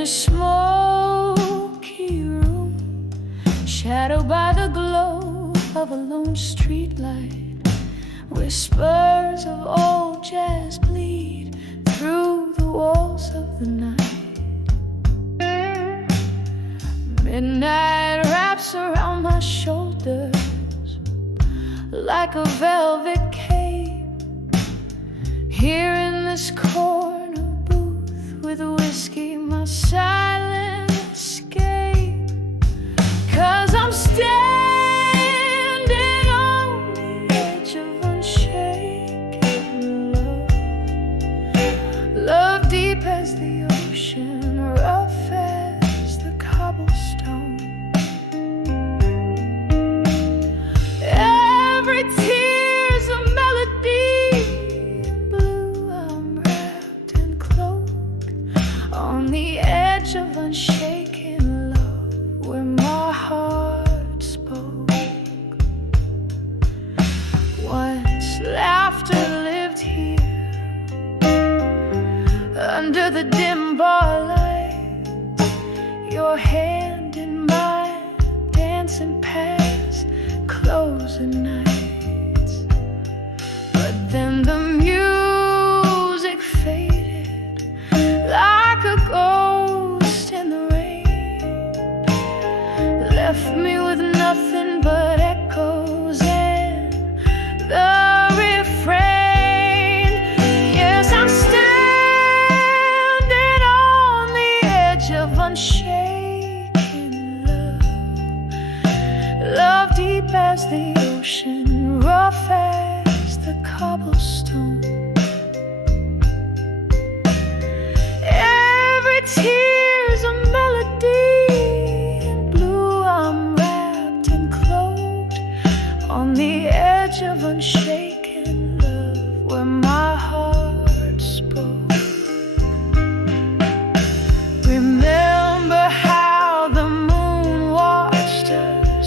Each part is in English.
this smoky room, shadowed by the glow of a lone streetlight. Whispers of old jazz bleed through the walls of the night. Midnight wraps around my shoulders like a velvet cape. Here in this corner booth with whiskey, my silent escape. 'Cause I'm standing on the edge of unshaken love. Love deep as the ocean, rough as the cobblestone. Every tear's a melody. Blue, I'm wrapped and cloaked on the edge of unshaken love, where my heart spoke. Once laughter lived here, under the dim bar light. Your hand in mine, dancing past closing nights. But then the music faded like a ghost in the rain, left me with nothing but echoes and the refrain. Yes, I'm standing on the edge of unshaken love. Love deep as the ocean, rough as the cobblestone. Every tear's a melody. In blue, I'm wrapped and cloaked on the edge of unshaken love, where my heart spoke. Remember how the moon watched us,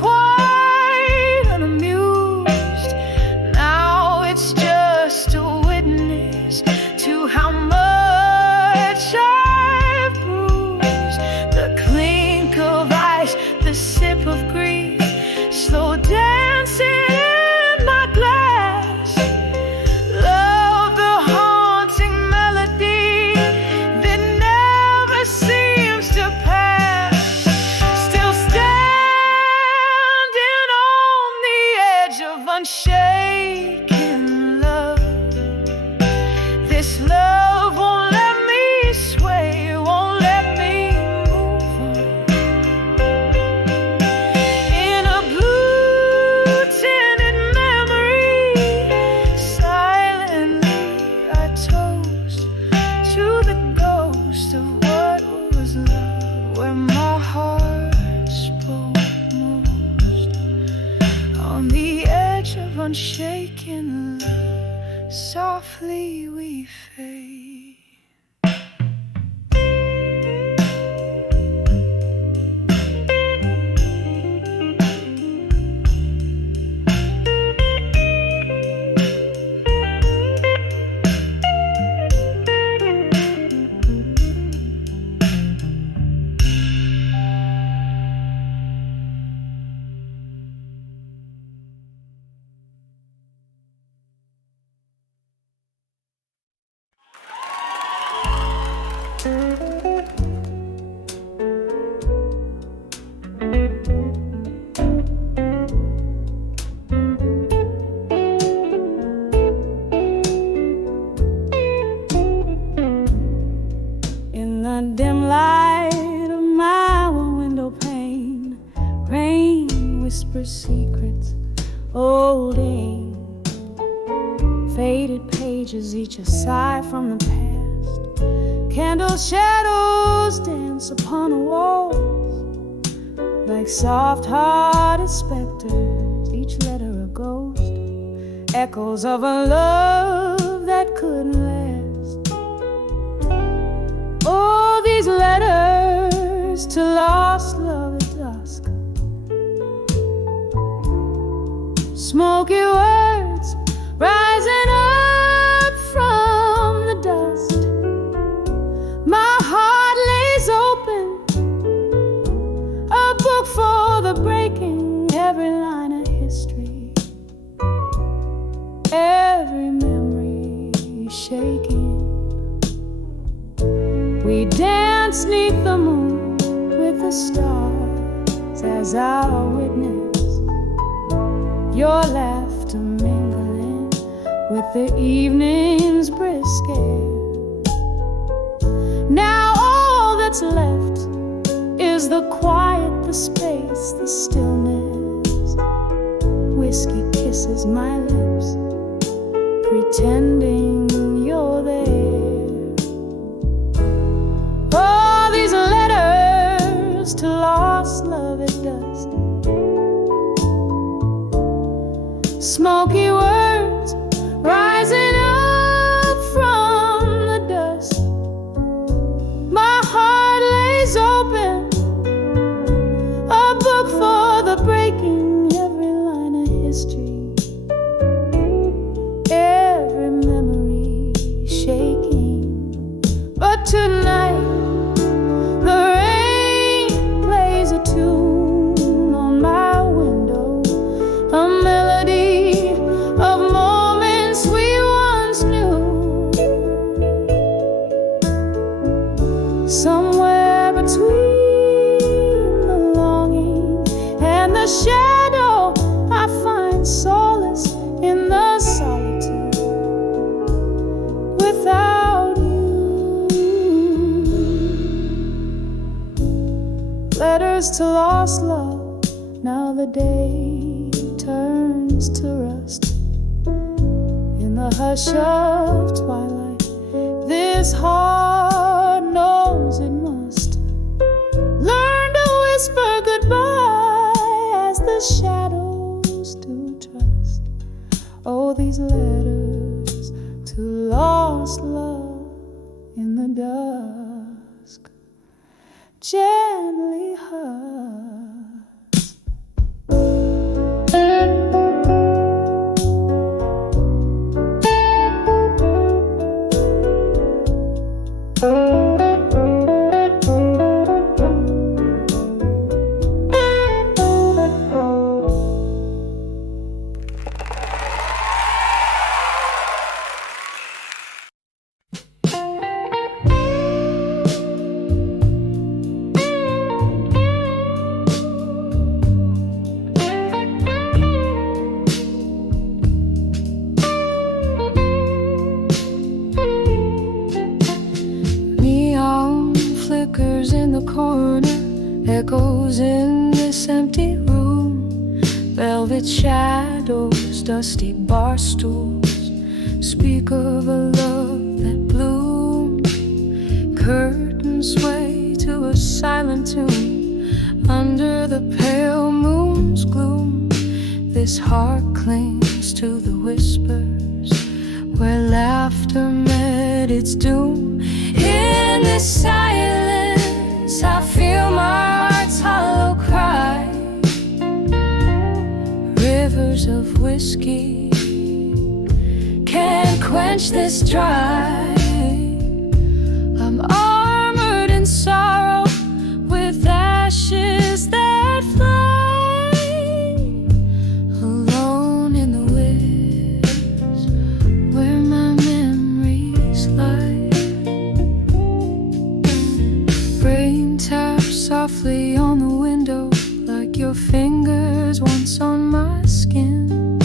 quite unamused. Now it's just a witness to how much I've bruised. The clink of ice, the sip of grief, slow dancing in my glass. Love, the haunting melody that never seems to pass. Still standing on the edge of unshaken love. This love won't let me sway, won't let me move on. In a blue tinted memory, silently I toast to the ghost of what was love, where my heart spoke most. On the edge of unshaken love, softly we fade. In the dim light of my window pane, rain whispers secrets, old ink, faded pages, each a sigh from the past. Candle shadows dance upon the walls like soft-hearted specters, each letter a ghost, echoes of a love that couldn't last. Oh, these letters to lost love at dusk, smoky words rising up from the dust. My heart shaking. We dance 'neath the moon with the stars as our witness, your laughter mingling with the evening's brisk air. Now all that's left is the quiet, the space, the stillness. Whiskey kisses my lips, pretending you're there. Oh, these letters to lost love at dusk, smoky words rising up from the dust. My heart lays open, a book for the breaking, every line a history, every memory shaking. But tonight the rain plays a tune on my window, a melody of moments we once knew. Somewhere between the longing and the shadow, I find solace in the solitude without you. Letters to lost love, now the day turns to rust. In the hush of twilight, this heart knows it must learn to whisper goodbye as the shadows do trust. Oh, these letters to lost love in the dusk, gently hush. Flickers in the corner, echoes in this empty room. Velvet shadows, dusty bar stools, speak of a love that bloomed. Curtains sway to a silent tune under the pale moon's gloom. This heart clings to the whispers where laughter met its doom. In this silence, I feel my heart's hollow cry. Rivers of whiskey can't quench this dry. I'm armored in sorrow with ashes that fly. Alone in the woods where my memories lie. Rain taps softly on the window like your fingers once on my skin.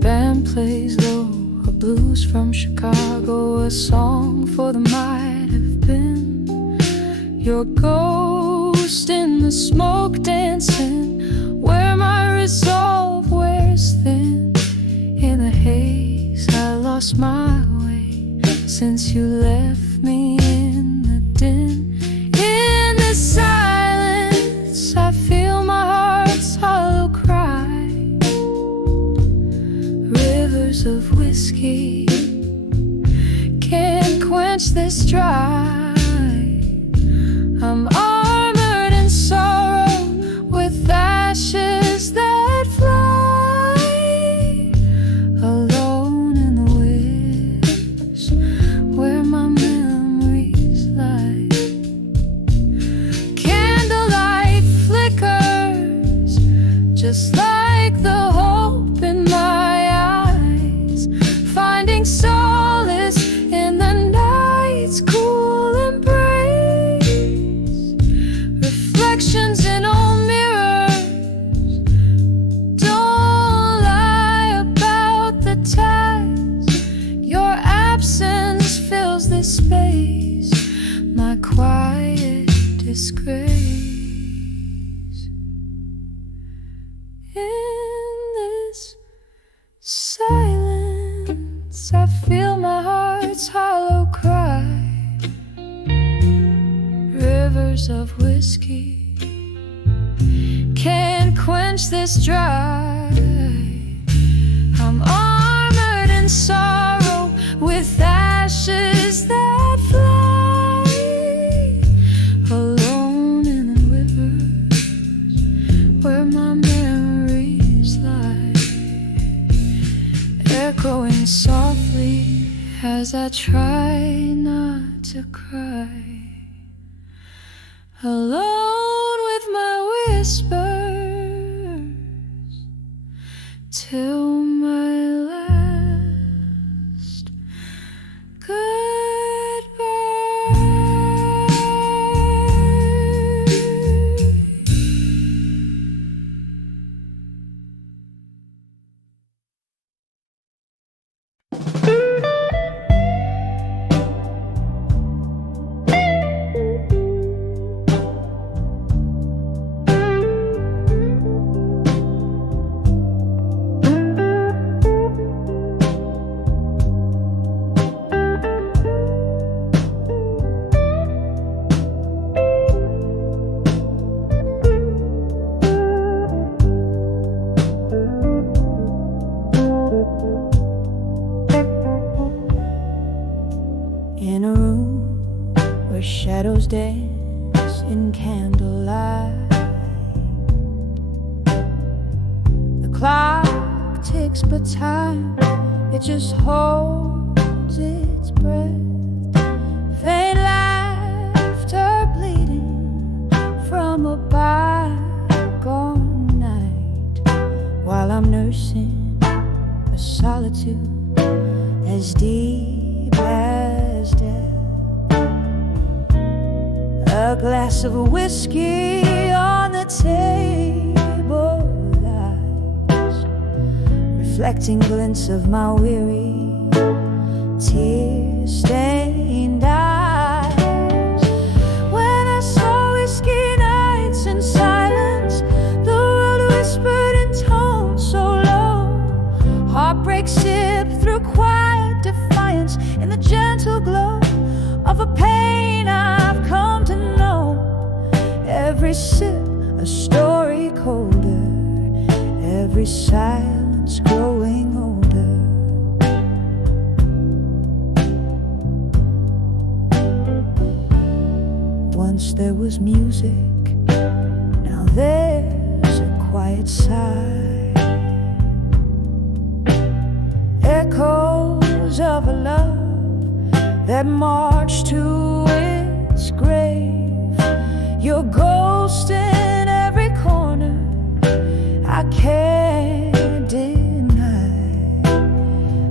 Band plays low, a blues from Chicago, a song for the might have been. Your ghost in the smoke dancing where my resolve wears thin. In the haze I lost my way since you left me in the din. In the silence I feel my heart's hollow cry. Rivers of whiskey can't quench this dry. I'm armored in sorrow with ashes that fly. Alone in the woods where my memories lie. Candlelight flickers just like the hope in my eyes, finding solace this space, my quiet disgrace. In this silence, I feel my heart's hollow cry. Rivers of whiskey can't quench this dry. I'm armored in sorrow with ashes that fly. Alone in the rivers where my memories lie, echoing softly as I try not to cry. Alone with my whispers till my last in a room where shadows dance in candlelight. The clock ticks, but time, it just holds its breath. Faint laughter bleeding from a bygone night, while I'm nursing a solitude as deep as death. A glass of whiskey on the table lies, reflecting glints of my weary, tear-stained eyes. When I saw whiskey nights in silence, the world whispered in tones so low. Heartbreak sipped through quiet defiance in the gentle glow of a pain I've come to know. Every sip a story colder, every silence growing older. Once there was music, now there's a quiet sigh. Echoes of a love that marched to its grave. Your ghost in every corner, I can't deny,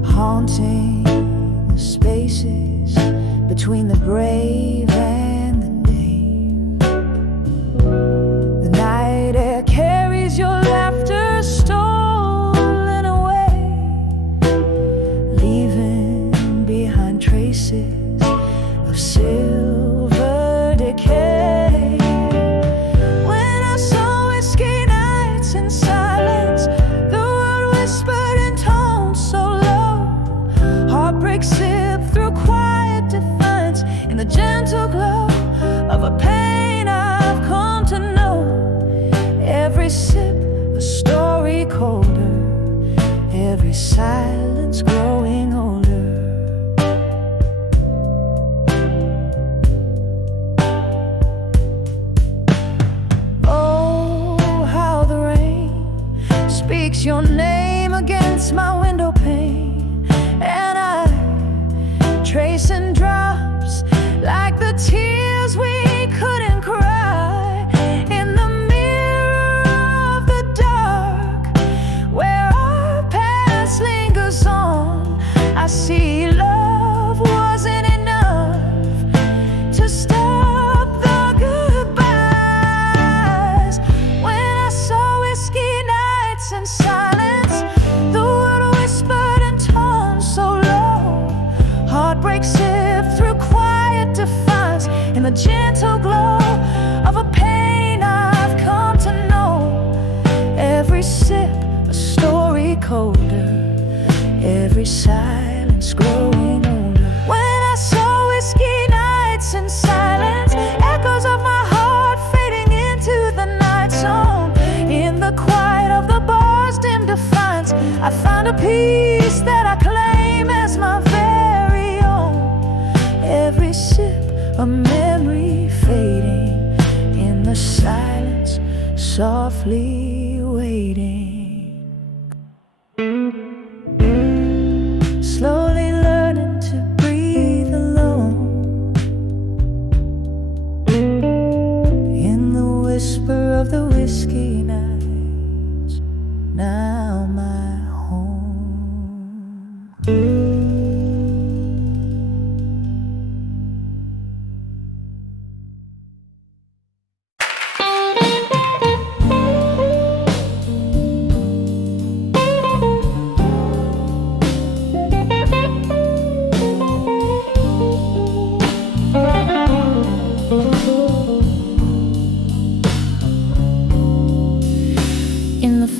haunting the spaces between the brave and the named. The night air carries your laughter stolen away, leaving behind traces of silver decay. When I saw whiskey nights in silence, the world whispered in tones so low. Heartbreak sipped through quiet defiance in the gentle glow of a pain I've come to know. Every sip a story colder, every silence growing older. Oh, how the rain speaks your name against my window pane, and I trace in drops like the tears we couldn't cry. In the mirror of the dark, where our past lingers on, I see love wasn't enough to stop the goodbyes. When I saw whiskey nights in silence, the world whispered in tones so low. Heartbreak sipped through the gentle glow of a pain I've come to know. Every sip a story colder, every silence growing older. When I saw whiskey nights in silence, echoes of my heart fading into the night zone. In the quiet of the bar's dim defiance, I found a peace that I claim as my very own. Every sip a memory fading in the silence, softly waiting. Slowly learning to breathe alone in the whisper of the whiskey nights, now my home.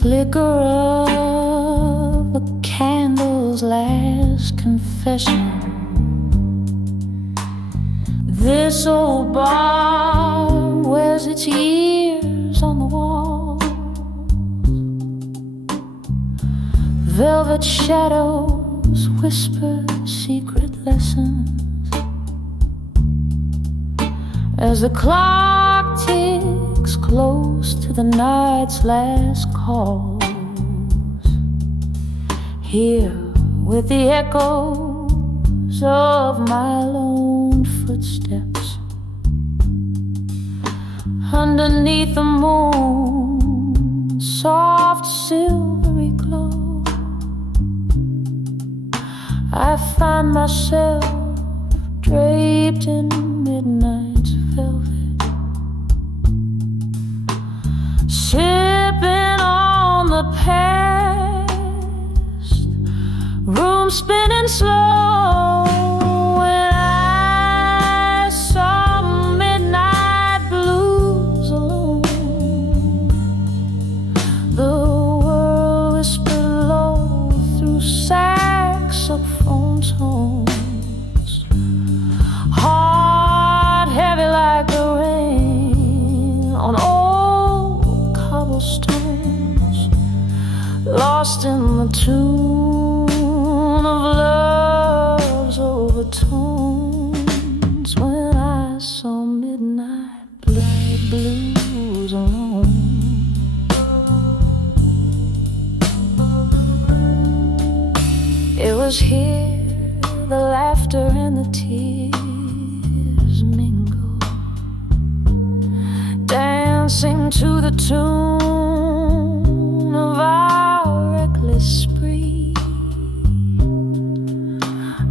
Flicker of a candle's last confession, this old bar wears its years on the wall. Velvet shadows whisper secret lessons as the clock ticks close to the night's last calls. Here with the echoes of my lone footsteps underneath the moon's soft silvery glow, I find myself draped in midnight's velvet, sipping on the past, room spinning slow. When I saw midnight blues alone, the world whispered low through saxophone tones, heart heavy like the rain on old cobblestones, lost in the tune of love's overtones. When I saw midnight blues alone, it was here the laughter and the tears mingle, dancing to the tune of our reckless spree.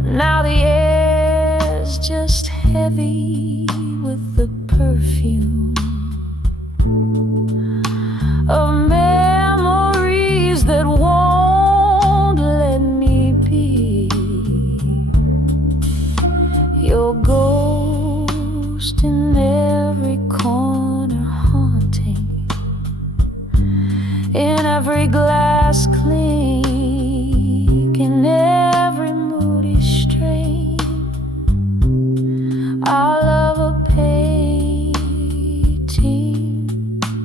Now the air's just heavy with the perfume of memories that won't let me be your ghost in every corner, haunting in every glass clink, in every moody strain. Our love a painting,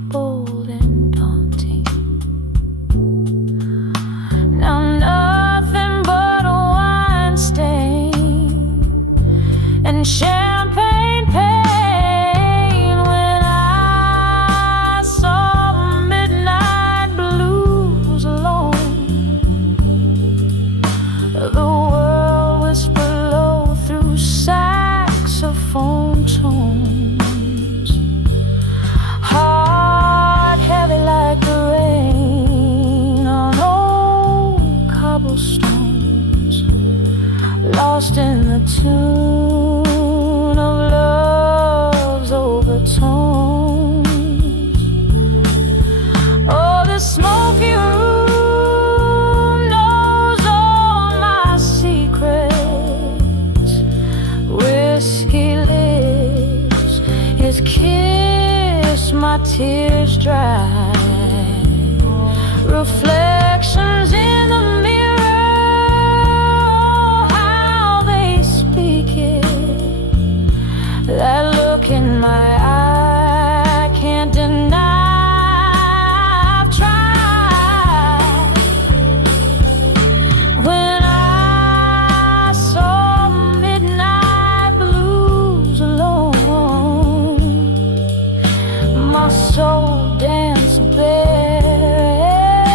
bold and daunting. Now nothing but a wine stain and champagne pain. When I saw midnight blues alone, the world whispered low through saxophone tones, heart heavy like the rain on old cobblestones, lost in the tune tears dry. Reflections in the mirror, how they speak it. That look in my eye, I can't deny. I've tried. When I saw midnight blues alone, my soul danced bare,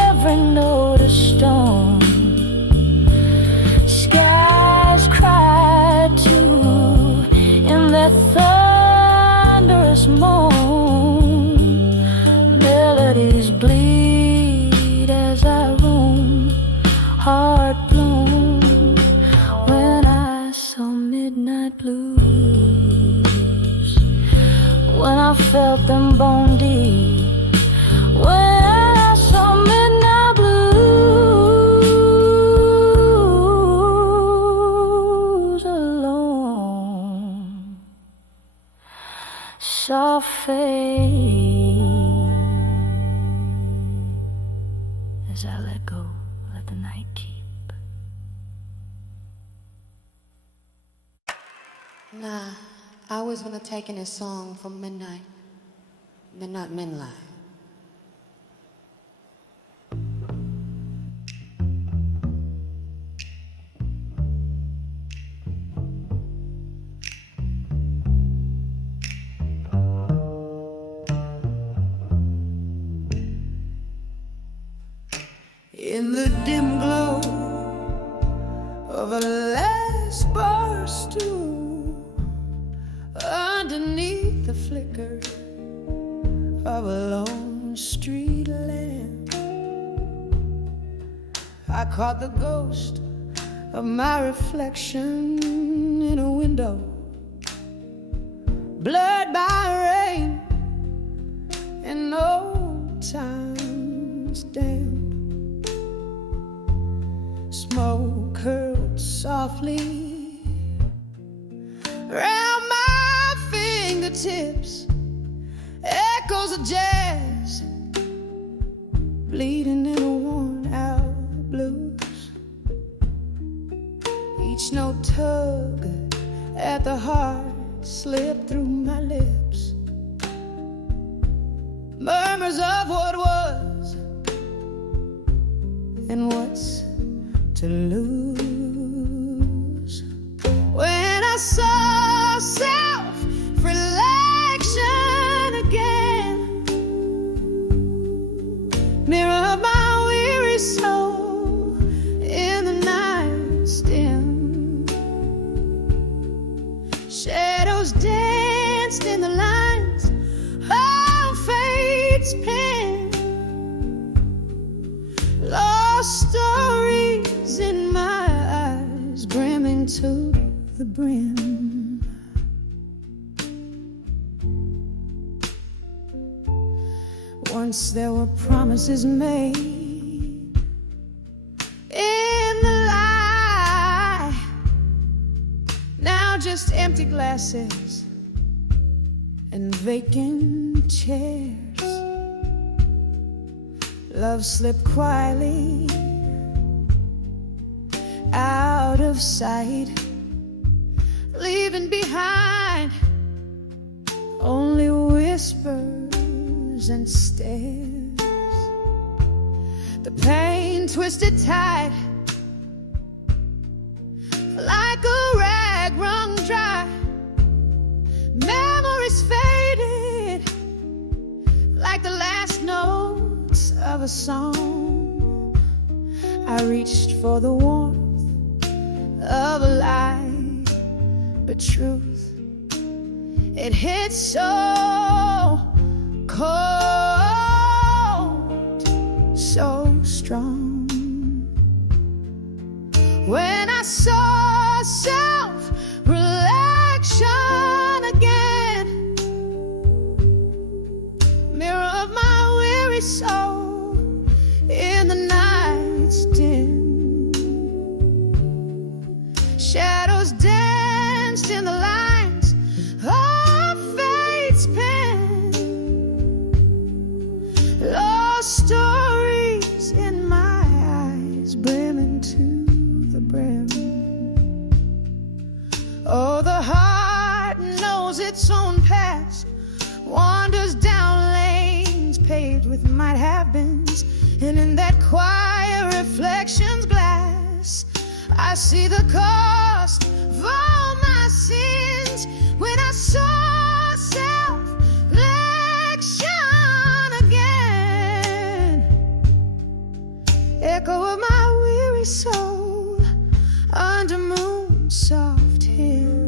every note a stone. Skies cried too in that thunderous moan. Melodies bleed as I roam, heart blown. When I saw midnight blues, when I felt them bone deep, when I saw midnight blues alone, saw fade as I let go, let the night keep. Nah, I was gonna take in a song from Midnight Moonlight. In the dim glow of a last bar stool, underneath the flicker of a lone street lamp, I caught the ghost of my reflection in a window, blurred by rain and old time's damp. Smoke curled softly round my fingertips, echoes of jazz bleeding in a worn-out blues. Each note tug at the heart slipped through my lips, murmurs of what was and what's to lose. When I saw self-reflection again, mirror of my weary soul in the night's dim, shadows danced in the lines of fate's pen, lost stories in my eyes, brimming to the brim. Once there were promises made in the lie, now just empty glasses and vacant chairs. Love slipped quietly out of sight, leaving behind only whispers and stares. The pain twisted tight like a rag wrung dry. Memories faded like the last notes of a song. I reached for the warmth of a lie, but truth, it hit so cold, so strong. When I saw self-reflection again, mirror of my weary soul in the night's dim, shadows danced in the lines of fate's pen, its own past, wanders down lanes paved with might have beens, and in that quiet reflections glass, I see the cost of all my sins when I saw self-reflection again. Echo of my weary soul under moon's soft hymn.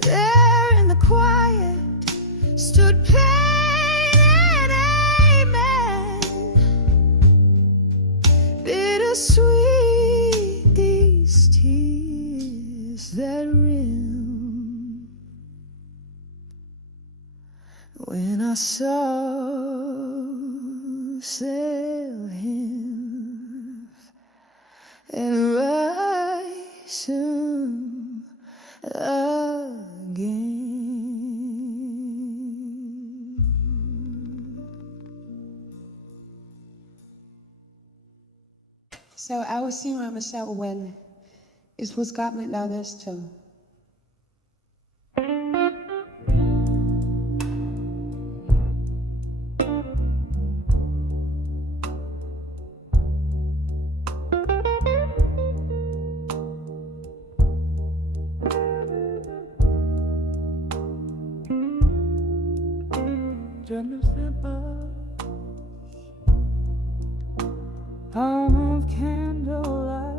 There in the quiet stood pain and amen. Bittersweet these tears that rim when I saw self-hymn and rise again. So I was seeing myself when it was got me like this too. Home of candlelight,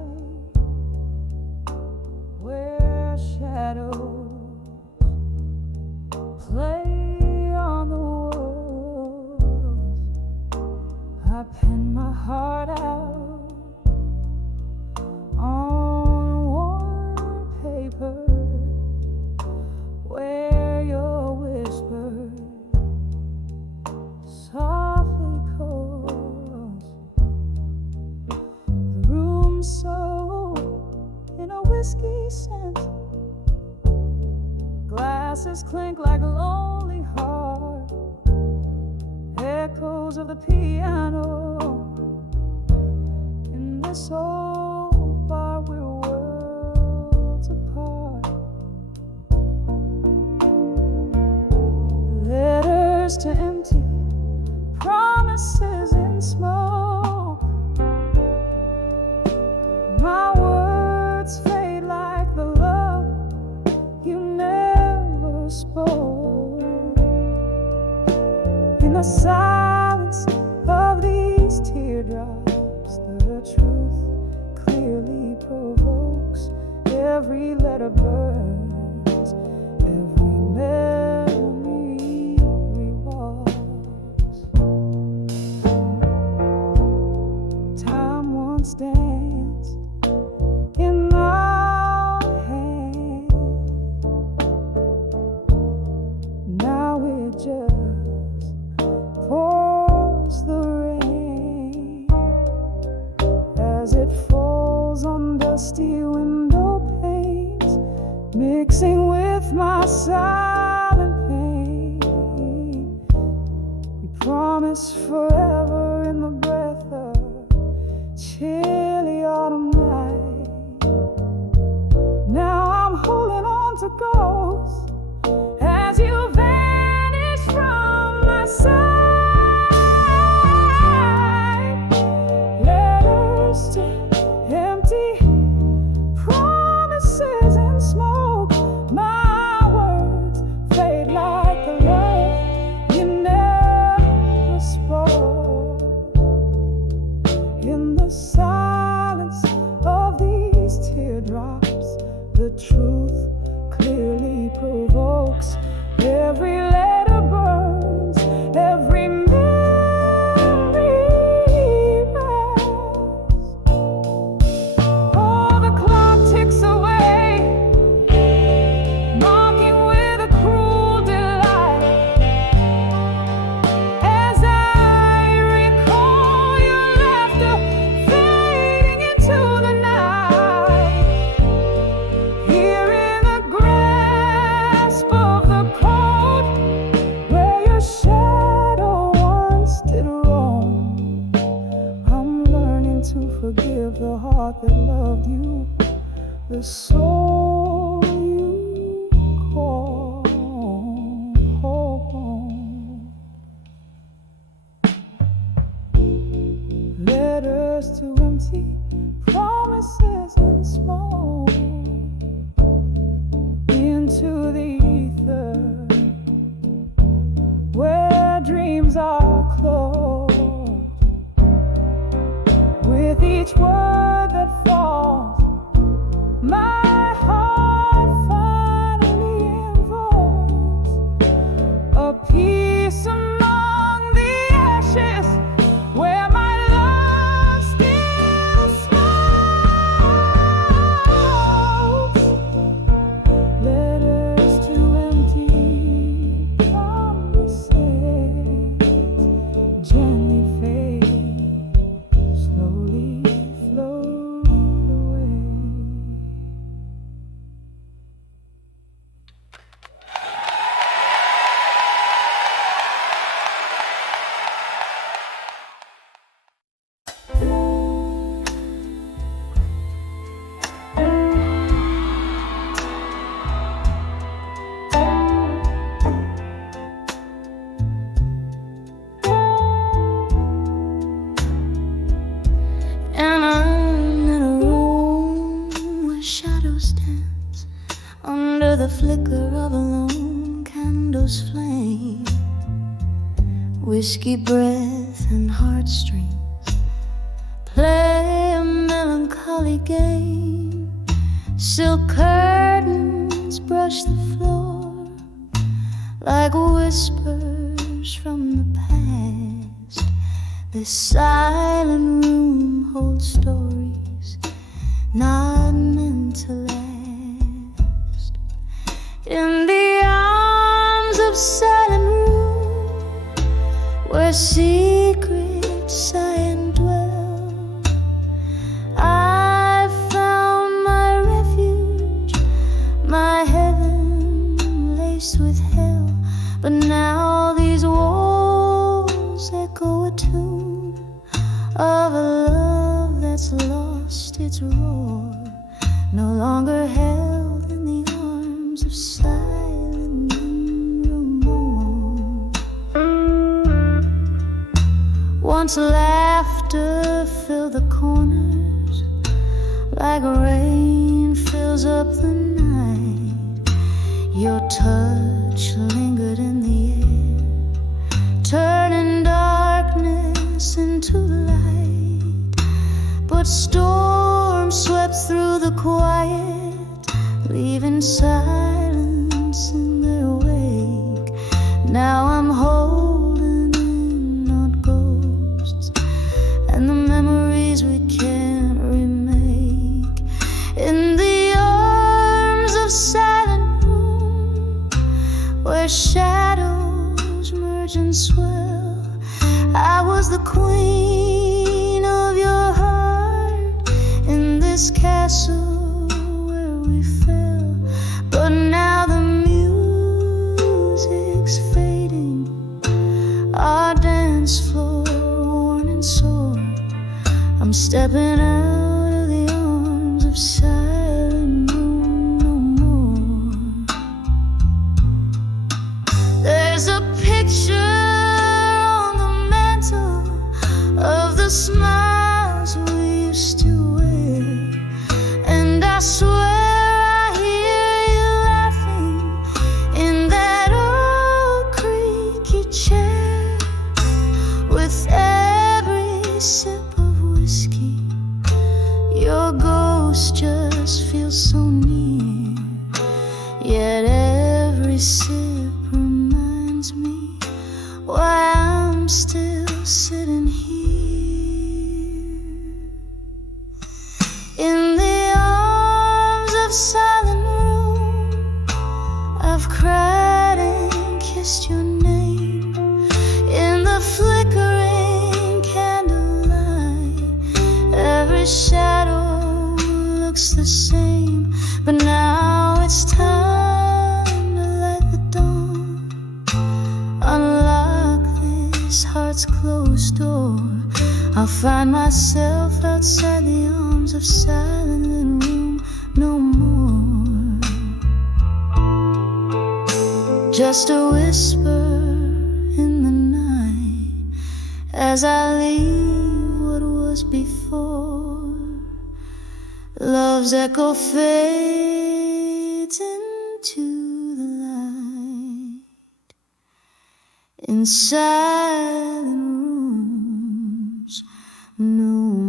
where shadows play on the walls. I pen my heart out on warm paper, where your whisper softly calls. The room soaked in a whiskey scent, glasses clink like a lonely heart, echoes of the piano in this old bar. We're worlds apart. Letters to empty promises in smoke. My words fade like the love you never spoke. In the silence of these teardrops, the truth clearly provokes. Every letter burns, every memory revolves. Time once danced in our hands, now it just pours the rain as it falls on dusty window panes, mixing with my silent pain. You promise forever in the breath of chilly autumn night. Now I'm holding on to ghosts as you vanish from my sight. Letters to empty promises in smoke. My words fade like the love you never spoke. In the silence of these teardrops, the truth clearly provokes. Every letter burns, every memory rests. Oh, the clock ticks away, mocking with a cruel delight, as I recall your laughter fading into the night. Here in the grasp of the cold, into the ether, where dreams are closed. With each word that falls, my heart finally invokes a peace among the ashes, where my love still smokes. Letters to empty promises gently fade, slowly float away. And I'm in a room where shadows dance under the flicker of a lone candle's flame. Whiskey breath and heartstrings play a melancholy game. Silk curtains brush the floor like whispers from the past. This silent room holds stories not meant to last. In the arms of silent room, where secrets sigh and dwell, I found my refuge, my heaven laced with hell. But now these walls echo a tune of a love that's lost its roar, no longer held in the arms of silent rumor. Once laughter filled the corners, like rain fills up the night. Your touch lingered in the air, turning darkness into light. But storms swept through the quiet, leaving silence in their wake. Now I'm holding in not ghosts, and the memories we can't remake. In the arms of silent room, where shadows merge and swell, I was the queen of your heart in this castle where we fell. But now the music's fading, our dance floor worn and sore. I'm stepping out of the arms of silent room no more. There's a picture on the mantle of the smiles we used to wear, and I swear I hear you laughing in that old creaky chair. With every sip of whiskey, your ghost just feels so near. Yet every sip reminds me why I'm still sitting here. In the arms of silent room, I've cried and kissed your name. In the flickering candlelight, every shadow looks the same. But now it's time to light the dawn, unlock this heart's closed door. I'll find myself outside the arms of silent room no more. Just a whisper in the night as I leave what was before. Love's echo fades into in silent rooms no more.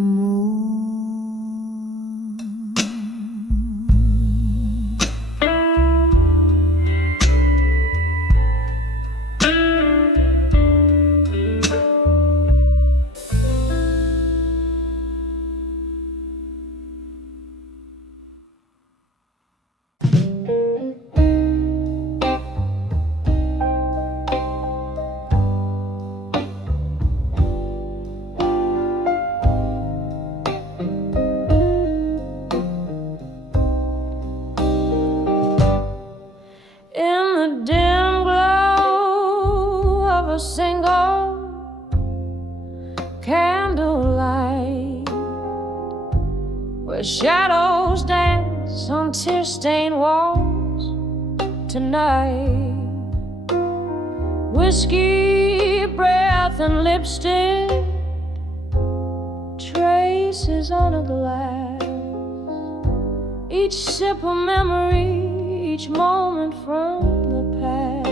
Candlelight, where shadows dance on tear-stained walls tonight. Whiskey breath and lipstick, traces on a glass. Each sip a memory, each moment from the past.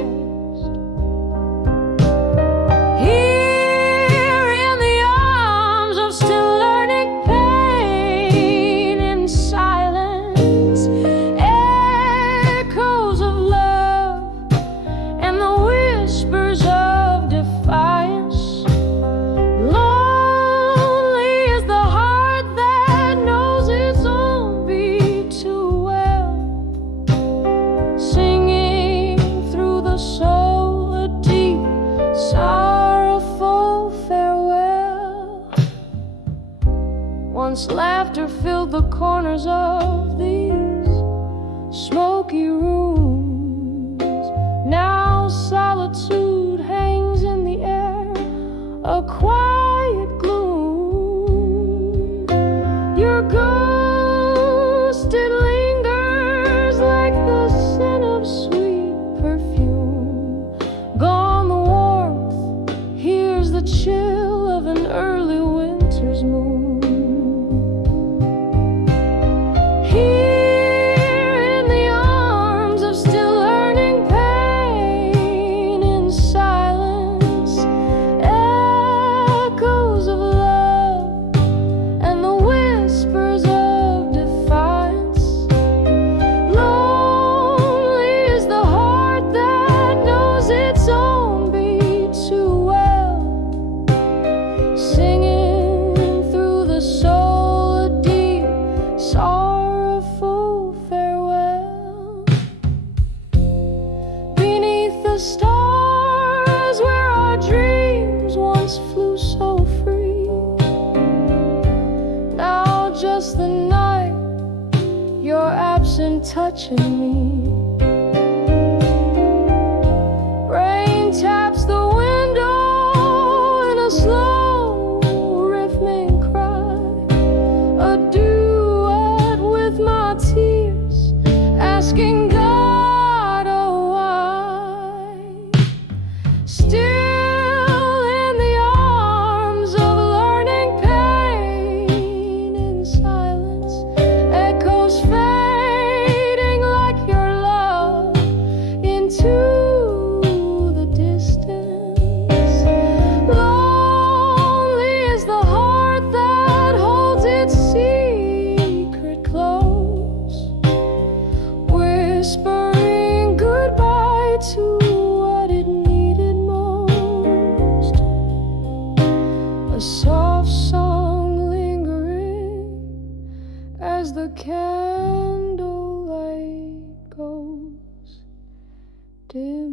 Once laughter filled the corners of these smoky rooms. Now solitude hangs in the air, a quiet gloom. Your ghost, it lingers like the scent of sweet perfume. Gone the warmth, here's the chill of an early winter's moon. Stars where our dreams once flew so free. Now just the night, you're absent touching me. Rain taps the window in a slow rhythmic cry, a duet with my tears, asking God. Whispering goodbye to what it needed most. A soft song lingering as the candlelight goes dim.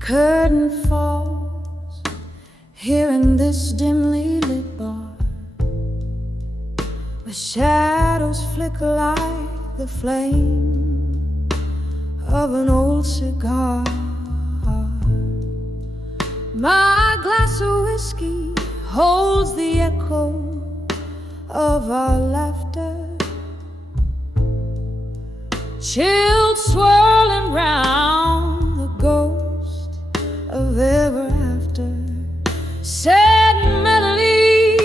Curtain falls here in this dimly lit bar, where shadows flicker like the flame of an old cigar. My glass of whiskey holds the echo of our laughter, chilled swirling round the ghost of ever after. Sad melodies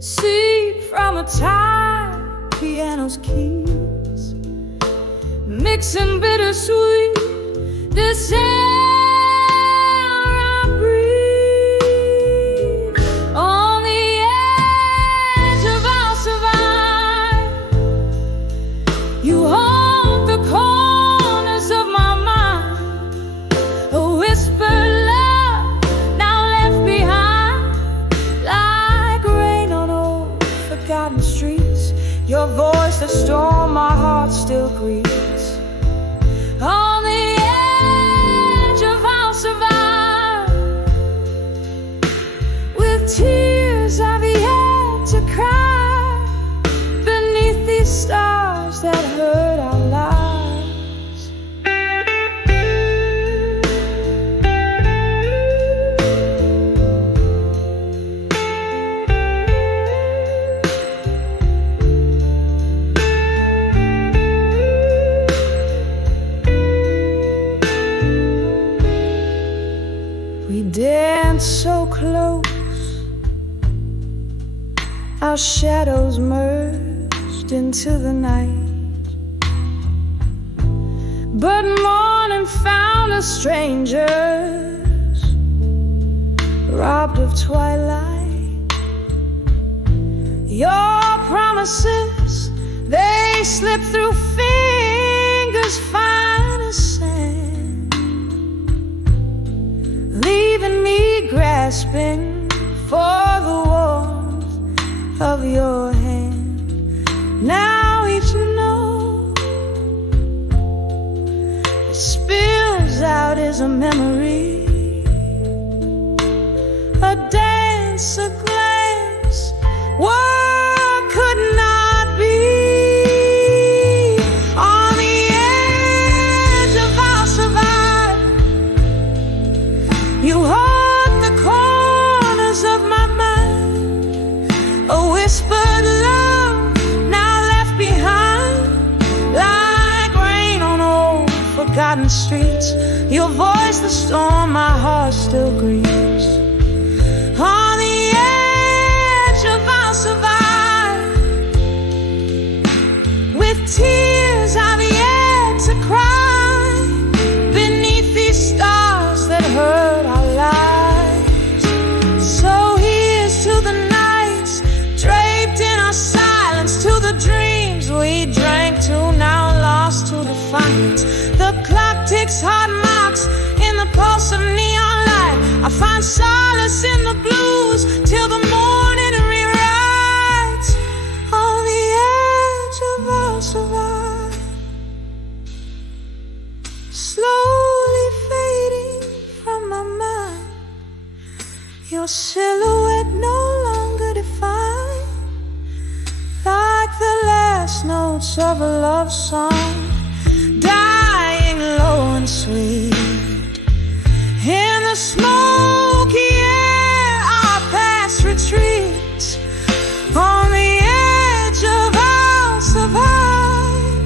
seep from a tired piano's keys, mixing bittersweet this air I breathe. On the edge of our survival, you haunt the corners of my mind, a whispered love now left behind, like rain on old forgotten streets. Your voice, the storm my heart still greets. On the edge of our survival, with tears I've yet to cry, beneath these stars that hurt our lives. We dance so close, our shadows merged into the night. But morning found us strangers, robbed of twilight. Your promises, they slip through fingers fine as sand, leaving me grasping for the warmth of your hand. Now each note that spills out is a memory, a dance, a glance, what could not be. On the edge of our survival, you haunt the corners of my mind, a whispered love now left behind, like rain on old forgotten streets. Your voice, the storm my heart still grieves. On the edge of our survival, with tears I've yet to cry, beneath these stars that hurt our lives. So here's to the nights draped in our silence, to the dreams we drank to, now lost to defiance. The clock ticks hard marks in the pulse of neon light. I find solace in the blues till the morning rewrites. On the edge of our survival, slowly fading from my mind, your silhouette no longer defined, like the last notes of a love song, dying low and sweet. In the smoky air our past retreats. On the edge of our survival,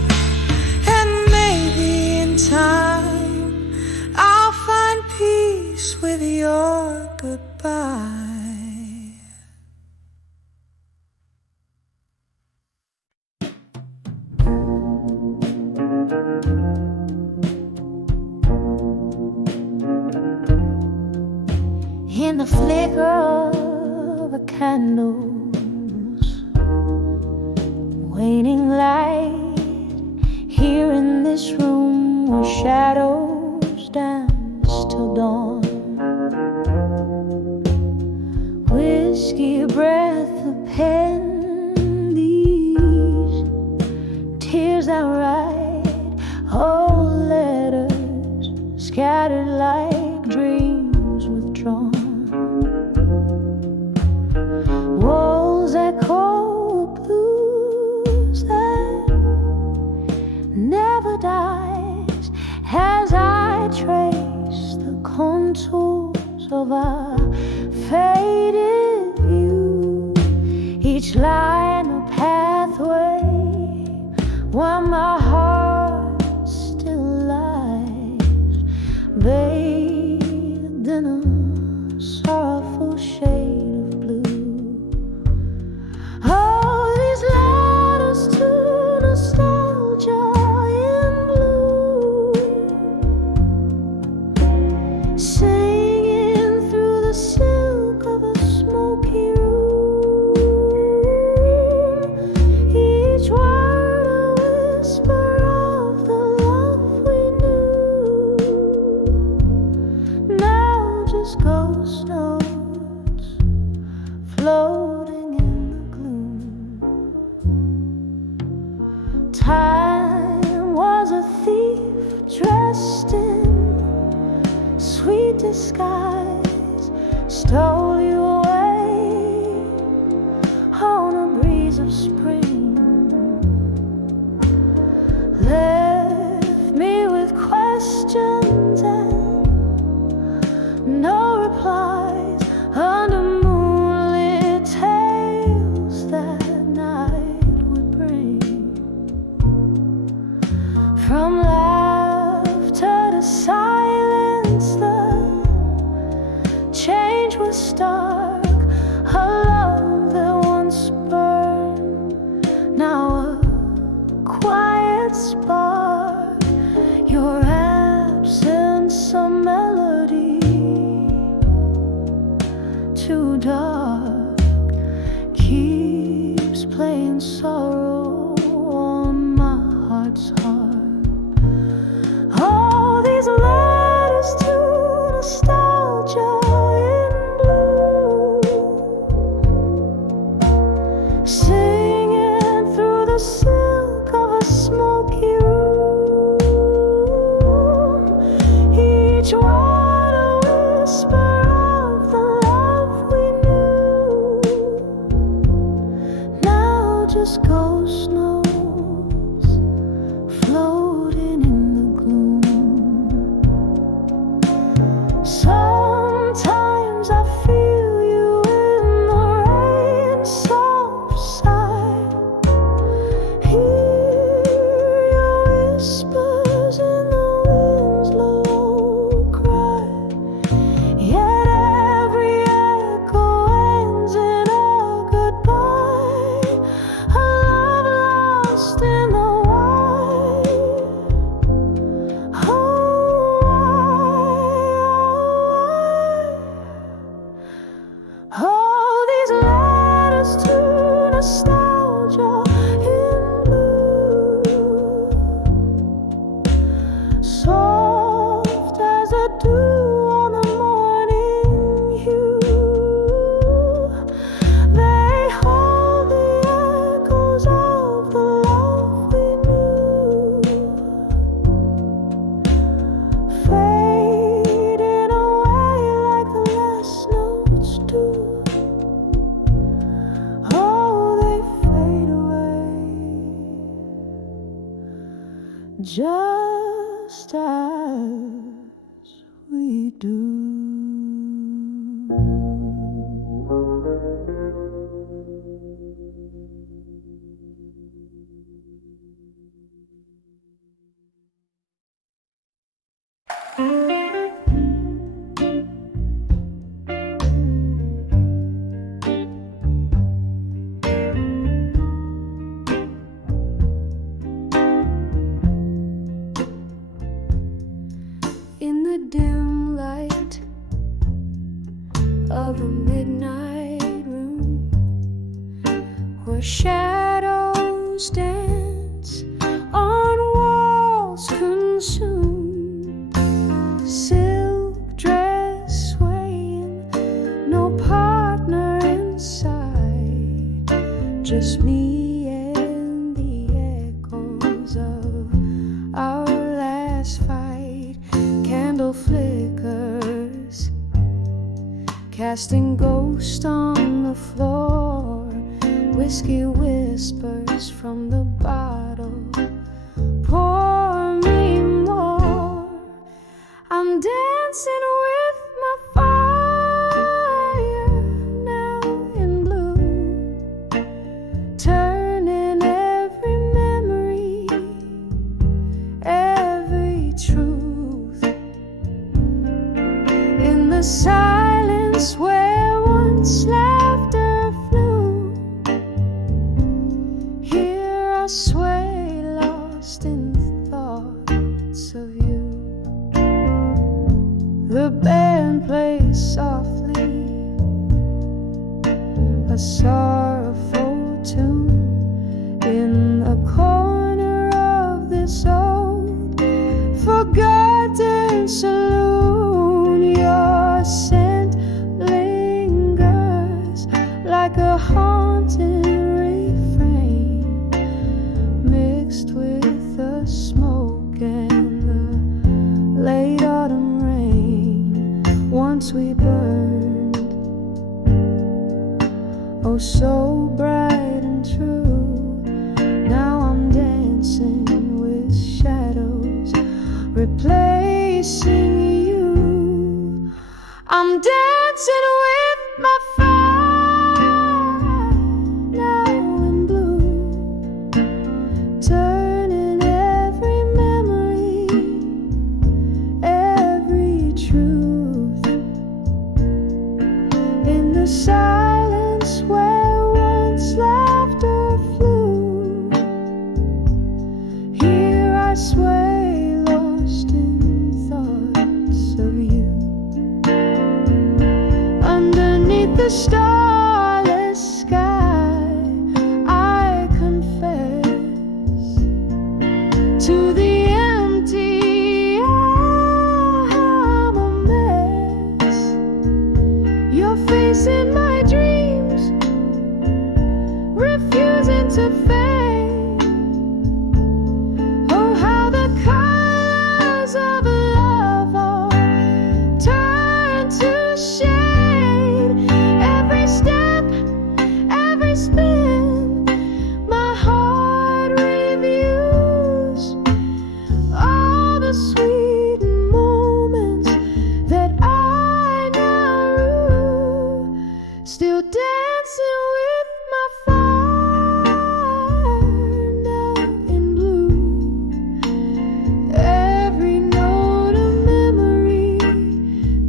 and maybe in time I'll find peace with your goodbye. In the flicker of a candle's waning light, here in this room where shadows dance till dawn, whiskey, a breath, a pen, these tears I write, all letters scattered like dreams withdrawn. Walls echo blues that never dies as I trace the contours of a faded view, each line a pathway where my heart still lies, bathed in a sorrowful shade of blue. Oh, these letters to nostalgia in blue, singing through the silk of a smoky room, each word a whisper of the love we knew. Now just ghost notes floating in the gloom. Time was a thief dressed in sweet disguise, stole you away on a breeze of spring, left me with questions and no replies under moonlit tales that night would bring. From laughter to silence, the change was stark. A love that once burned, now a quiet spark. Your absence a melody too dark, keeps playing sorrow on my heart's harp. All these letters to nostalgia in blue, singing through the silk of a smoky room, each word a whisper of the love we knew. Now just ghost notes floating in the gloom. Sometimes I feel you in the rain, soft sigh, hear your whispers in the wind's low cry. Yet every echo ends in a goodbye, a love lost in the wild. Oh, all these letters to nostalgia in blue, soft as a dew on the morning hue, they hold the echoes of the love we knew, fading away like the last notes do. Oh, they fade away just as we do. In the dim light of a midnight room, where shadows dance on walls consumed, silk dress swaying, no partner inside, just me and the echoes of our last fight. Candle flickers, casting ghosts on the floor, whiskey whispers from the bottle, pour me more. I'm dancing with my fire. the silence where once laughter flew. Here I sway, lost in thoughts of you. The band plays softly a sorrowful tune in the corner of this old forgotten saloon. Your scent lingers like a haunting refrain, mixed with the smoke and the late autumn rain. Once we burned, oh so bright and true. Now I'm dancing with shadows, replacing you. I'm dancing with my fire, now in blue, turning every memory, every truth in the silence where once laughter flew. Here I sway, lost in thoughts of you. Underneath the starless sky, I confess to the empty, I'm a mess. Your face in my dreams, refusing to fade. Oh, how the colors of love all turn to shade. Every step, every spin, my heart reviews all the sweet moments that I now rue. Still dancing with my fire, now in blue. Every note of memory,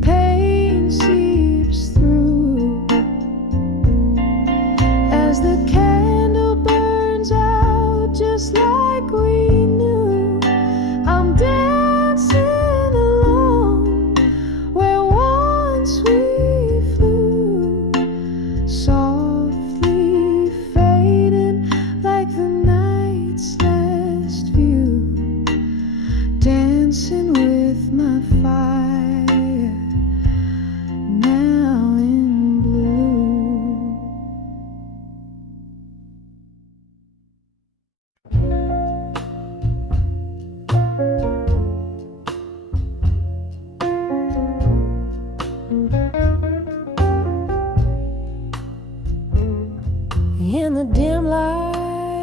pain seeps through. As the candle burns out, just like we knew. I'm dancing alone where once we flew, softly fading like the night's last view. Dancing with my fire, now in blue. In the dim light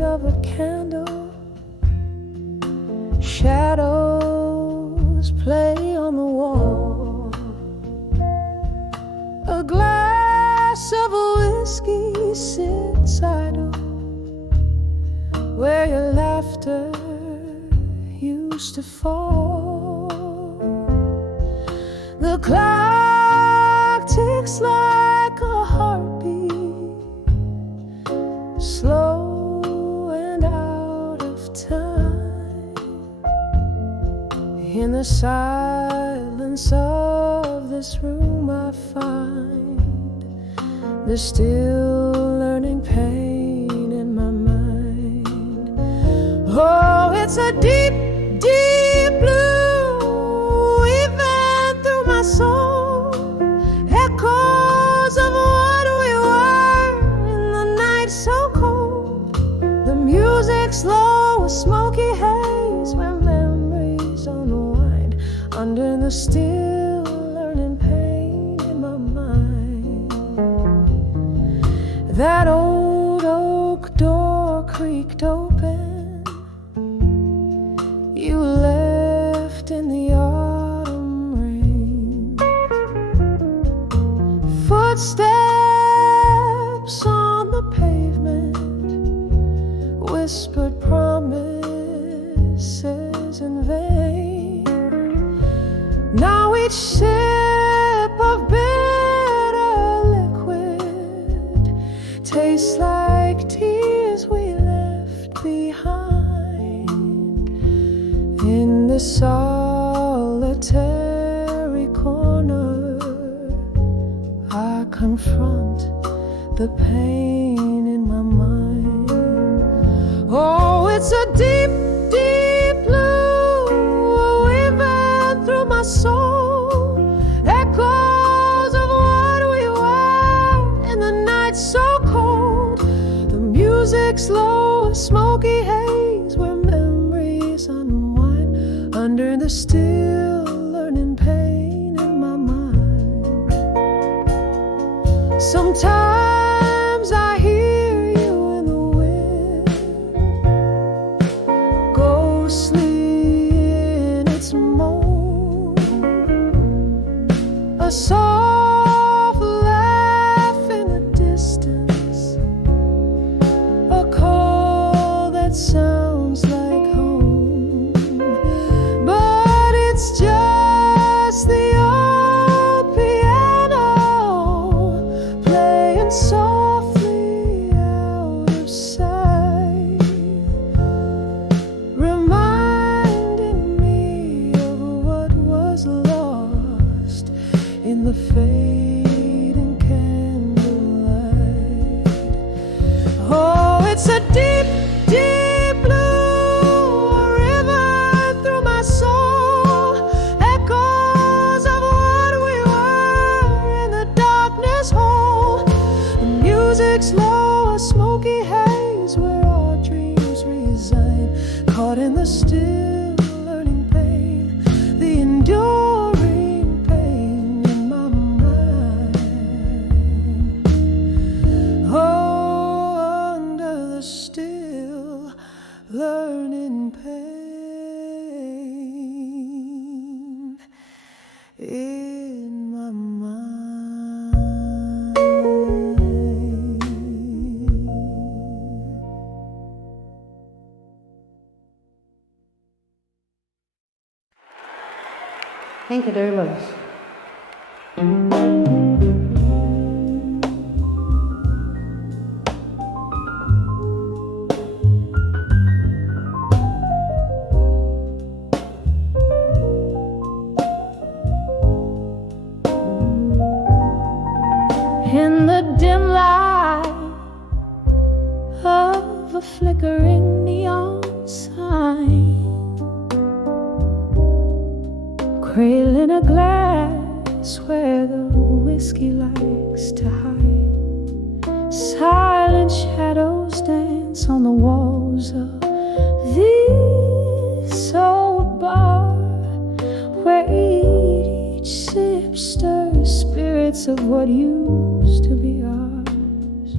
of a candle, shadows play on the wall. A glass of whiskey sits idle where your laughter used to fall. The clock ticks like a heartbeat, slow and out of time. In the silence of this room, I find the still learning pain in my mind. Oh, it's a deep, deep blue, even through my soul. Echoes of what we were in the night so cold. The music slow, a smoky haze where memories unwind under the still learning pain in my mind. That old oak door creaked open. You left in the autumn rain. Footsteps on the pavement, whispered promises in vain. Now we each sip of bitter liquid tastes like tears we left behind. In the solitary corner, I confront the pain in my mind. Oh, it's a deep, deep blue weaving through my soul, echoes of what we were in the night so cold. The music slow, a smoky haze where memories unwind under the still learning pain in my mind. Sometimes I hear you in the wind, ghostly in its moan, a soft laugh in the distance, a call that sounds like home. But it's just the old piano playing softly out of sight, reminding me of what was lost in the fading candlelight. Oh, it's a deep, deep blue, a river through my soul, echoes of what we were in the darkness hole. The music slow, a smoky haze where our dreams resign, caught in the still learning pain, the enduring pain in my mind. Oh, under the still learning pain in my mind. Thank you very much. In the dim light of a flickering neon sign, cradling a glass where the whiskey likes to hide. Silent shadows dance on the walls of this old bar, where each sip stirs spirits of what used to be ours.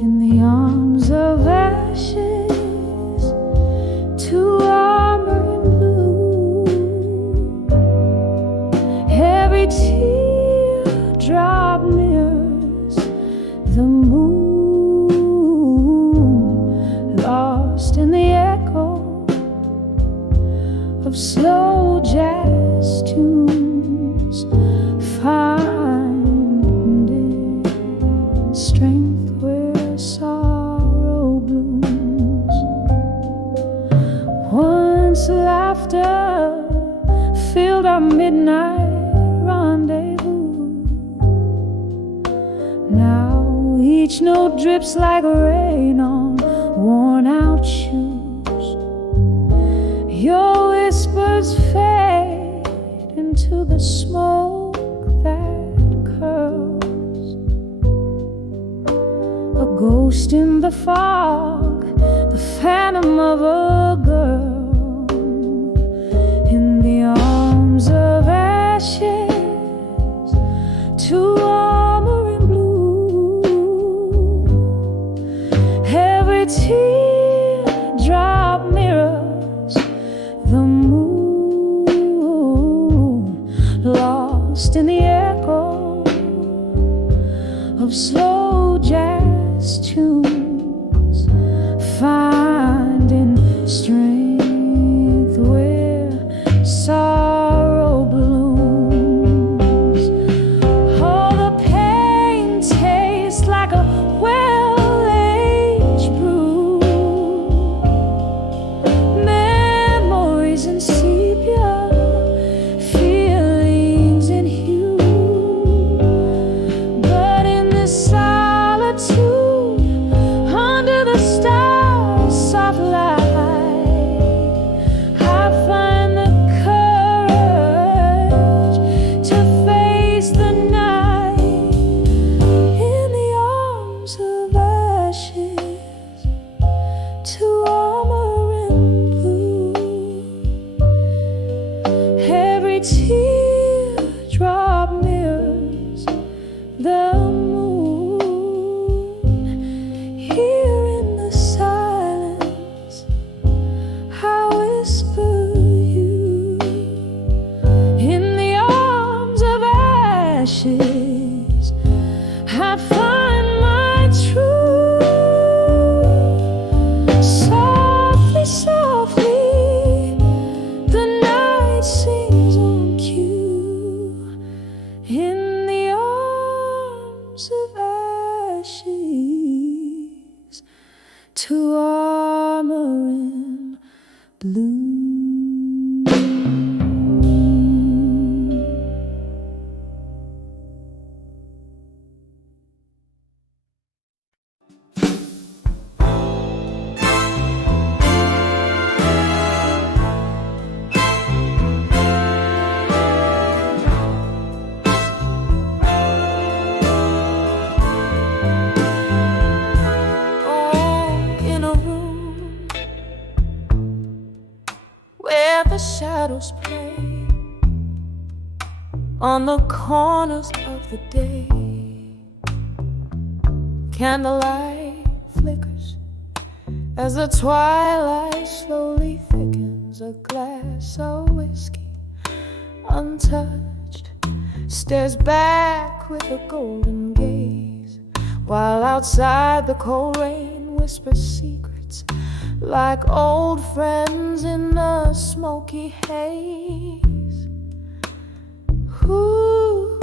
In the arms of ashes, to armor in blue, every teardrop mirrors the moon, lost in the echo of slow jazz tunes, finding strength where sorrow blooms. Once laughter filled our midnight rendezvous, now each note drips like rain on worn out shoes. Your whispers fade into the smoke that curls, a ghost in the fog, the phantom of a girl. In the arms of ashes, to armor in blue, every teardrop mirrors the moon, lost in the echo of slow jazz tunes, finding to armor and blue. Every teardrop mirrors the moon. Here in the silence, I whisper you. In the arms of ashes, I'd find my truth. Softly, softly, the night sings on cue. In the arms of ashes, to armor and blue. In a room where the shadows play on the corners of the day, candlelight flickers as the twilight slowly thickens. A glass of whiskey untouched stares back with a golden gaze, while outside the cold rain whispers secrets like old friends in the smoky haze. Ooh,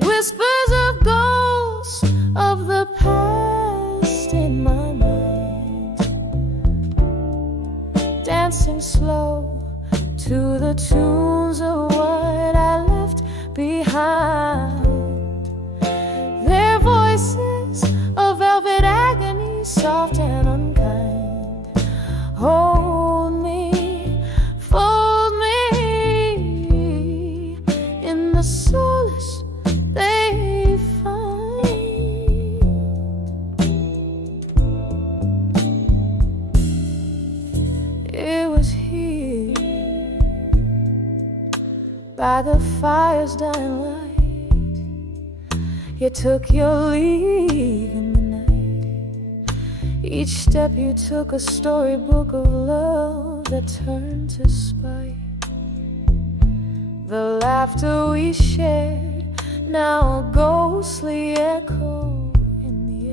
whispers of ghosts of the past in my mind, dancing slow to the tunes of what I left behind. Their voices of velvet agony, soft and unkind. Hold me, fold me in the solace they find. It was here by the fire's dying light. You took your leave in the night. Each step you took a storybook of love that turned to spite. The laughter we shared, now a ghostly echo in the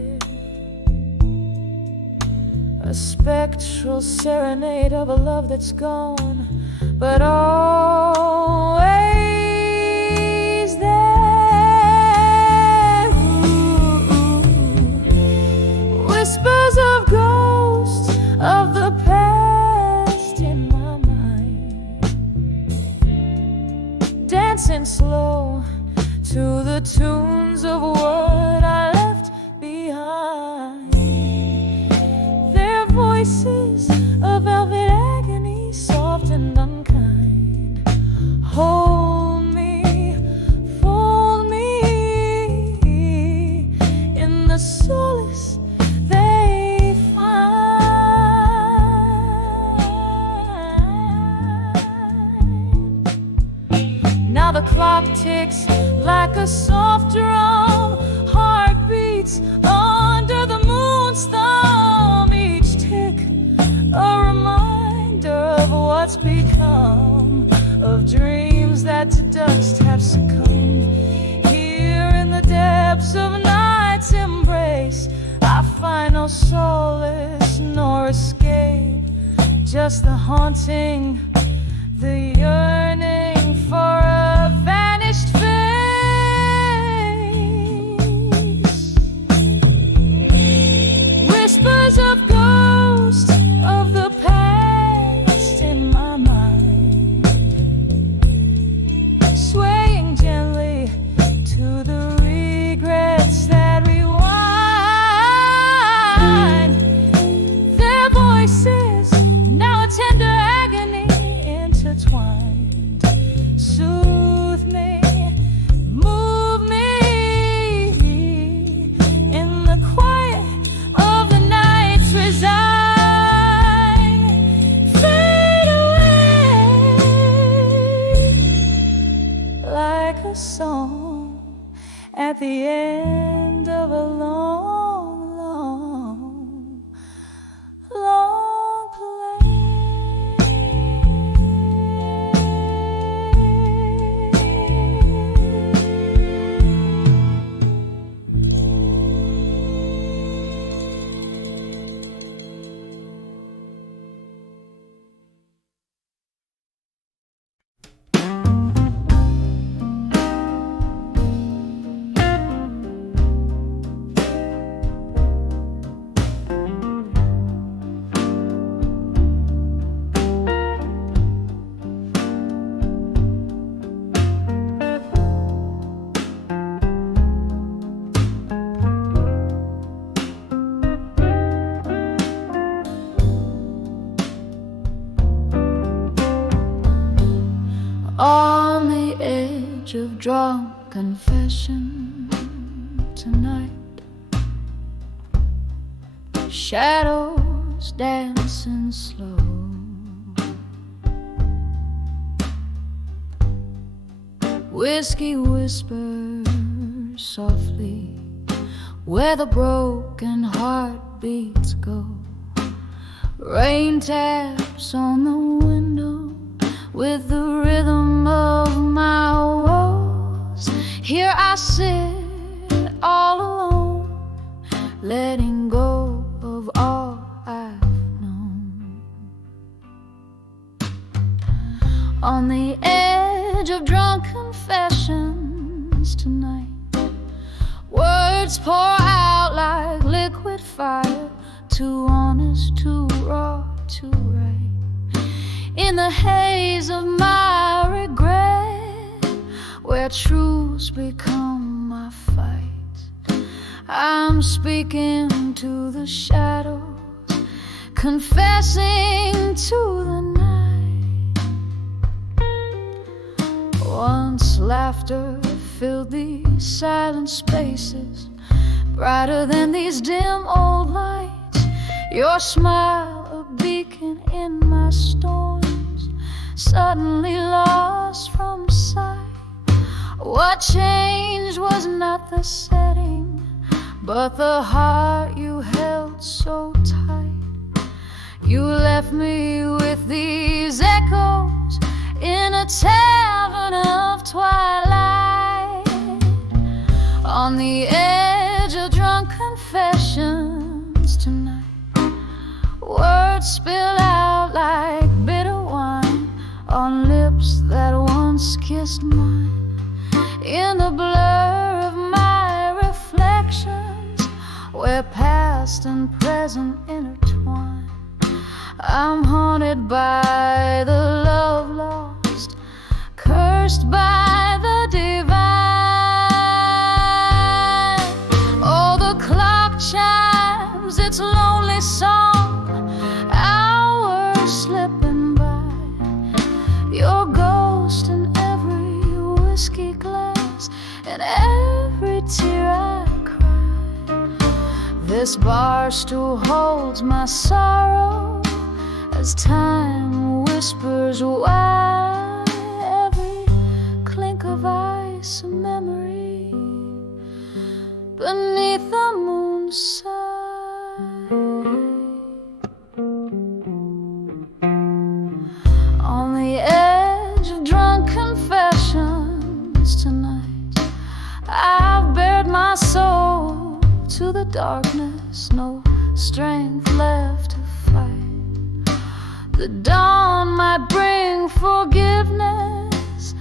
air. A spectral serenade of a love that's gone, but always there. Whispers of ghosts of the past in my mind, dancing slow to the tunes of what I left behind. Their voices of velvet agony, soft and unkind. Hold me, fold me in the solace they find. Now the clock ticks like a soft drum, heart beats under the moon's thumb. Each tick a reminder of what's become of dreams that to dust have succumbed. Here in the depths of night's embrace, I find no solace nor escape, just the haunting, the yearning for a vanished face. Whispers of ghosts of the past in my mind, swaying gently to the regrets that rewind. Their voices, now a tender agony intertwined. Soon drunk confession tonight. Shadows dancing slow. Whiskey whispers softly where the broken heartbeats go. Rain taps on the window with the rhythm of my woes. Here I sit all alone, letting go of all I've known. On the edge of drunk confessions tonight, words pour out like liquid fire, too honest, too raw, too right. In the haze of my regret, where truths become my fight, I'm speaking to the shadows, confessing to the night. Once laughter filled these silent spaces, brighter than these dim old lights. Your smile, a beacon in my storms, suddenly lost from sight. What changed was not the setting, but the heart you held so tight. You left me with these echoes in a tavern of twilight. On the edge of drunk confessions tonight, words spill out like bitter wine on lips that once kissed mine. In the blur of my reflections, where past and present intertwine, I'm haunted by the love lost, cursed by the divine. Oh, the clock chimes its lonely song, hours slipping by. Your ghost in every whiskey glass, and every tear I cry. This bar stool holds my sorrow as time whispers why. Every clink of ice a memory beneath the moon's side. On the edge of drunk confessions tonight, I've bared my soul to the darkness, no strength left to fight. The dawn might bring forgiveness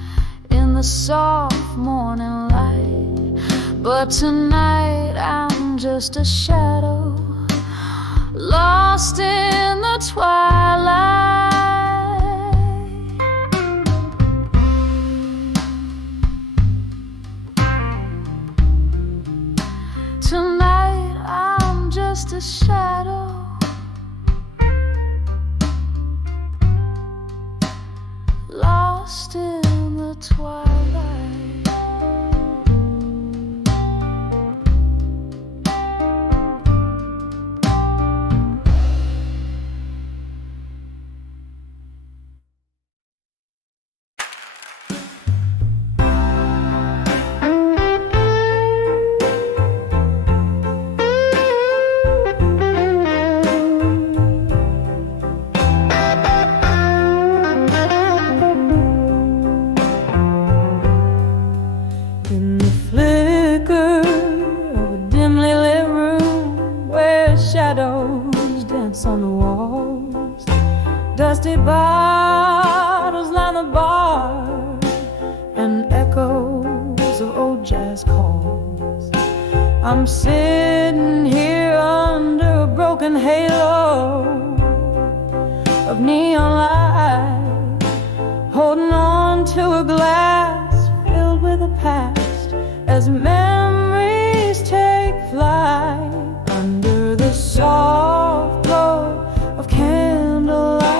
in the soft morning light, but tonight I'm just a shadow lost in the twilight. Tonight I'm just a shadow lost in the twilight. On the walls, dusty bottles line the bar, and echoes of old jazz calls. I'm sitting here under a broken halo of neon light, holding on to a glass filled with the past as memories take flight under the soft glow of candlelight.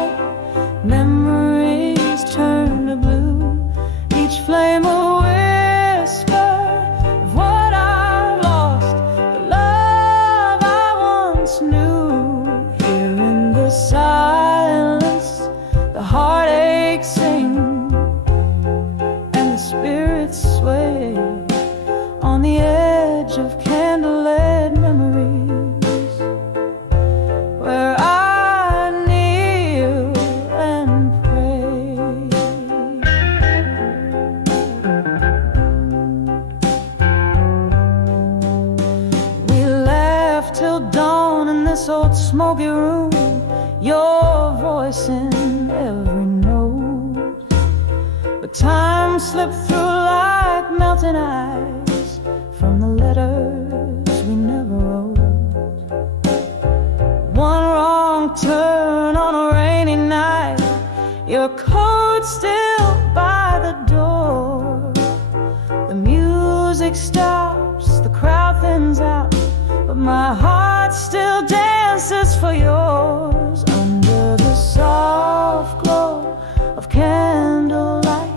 Memories turn to blue, each flame a silence, the heartache sing, and the spirits sway on the edge of candlelit memories, where I kneel and pray. We laugh till dawn in this old smoky room, your voice in every note, but time slipped through like melting ice from the letters we never wrote. One wrong turn on a rainy night, your coat still by the door. The music stops, the crowd thins out, but my heart still dances for yours. Under the soft glow of candlelight,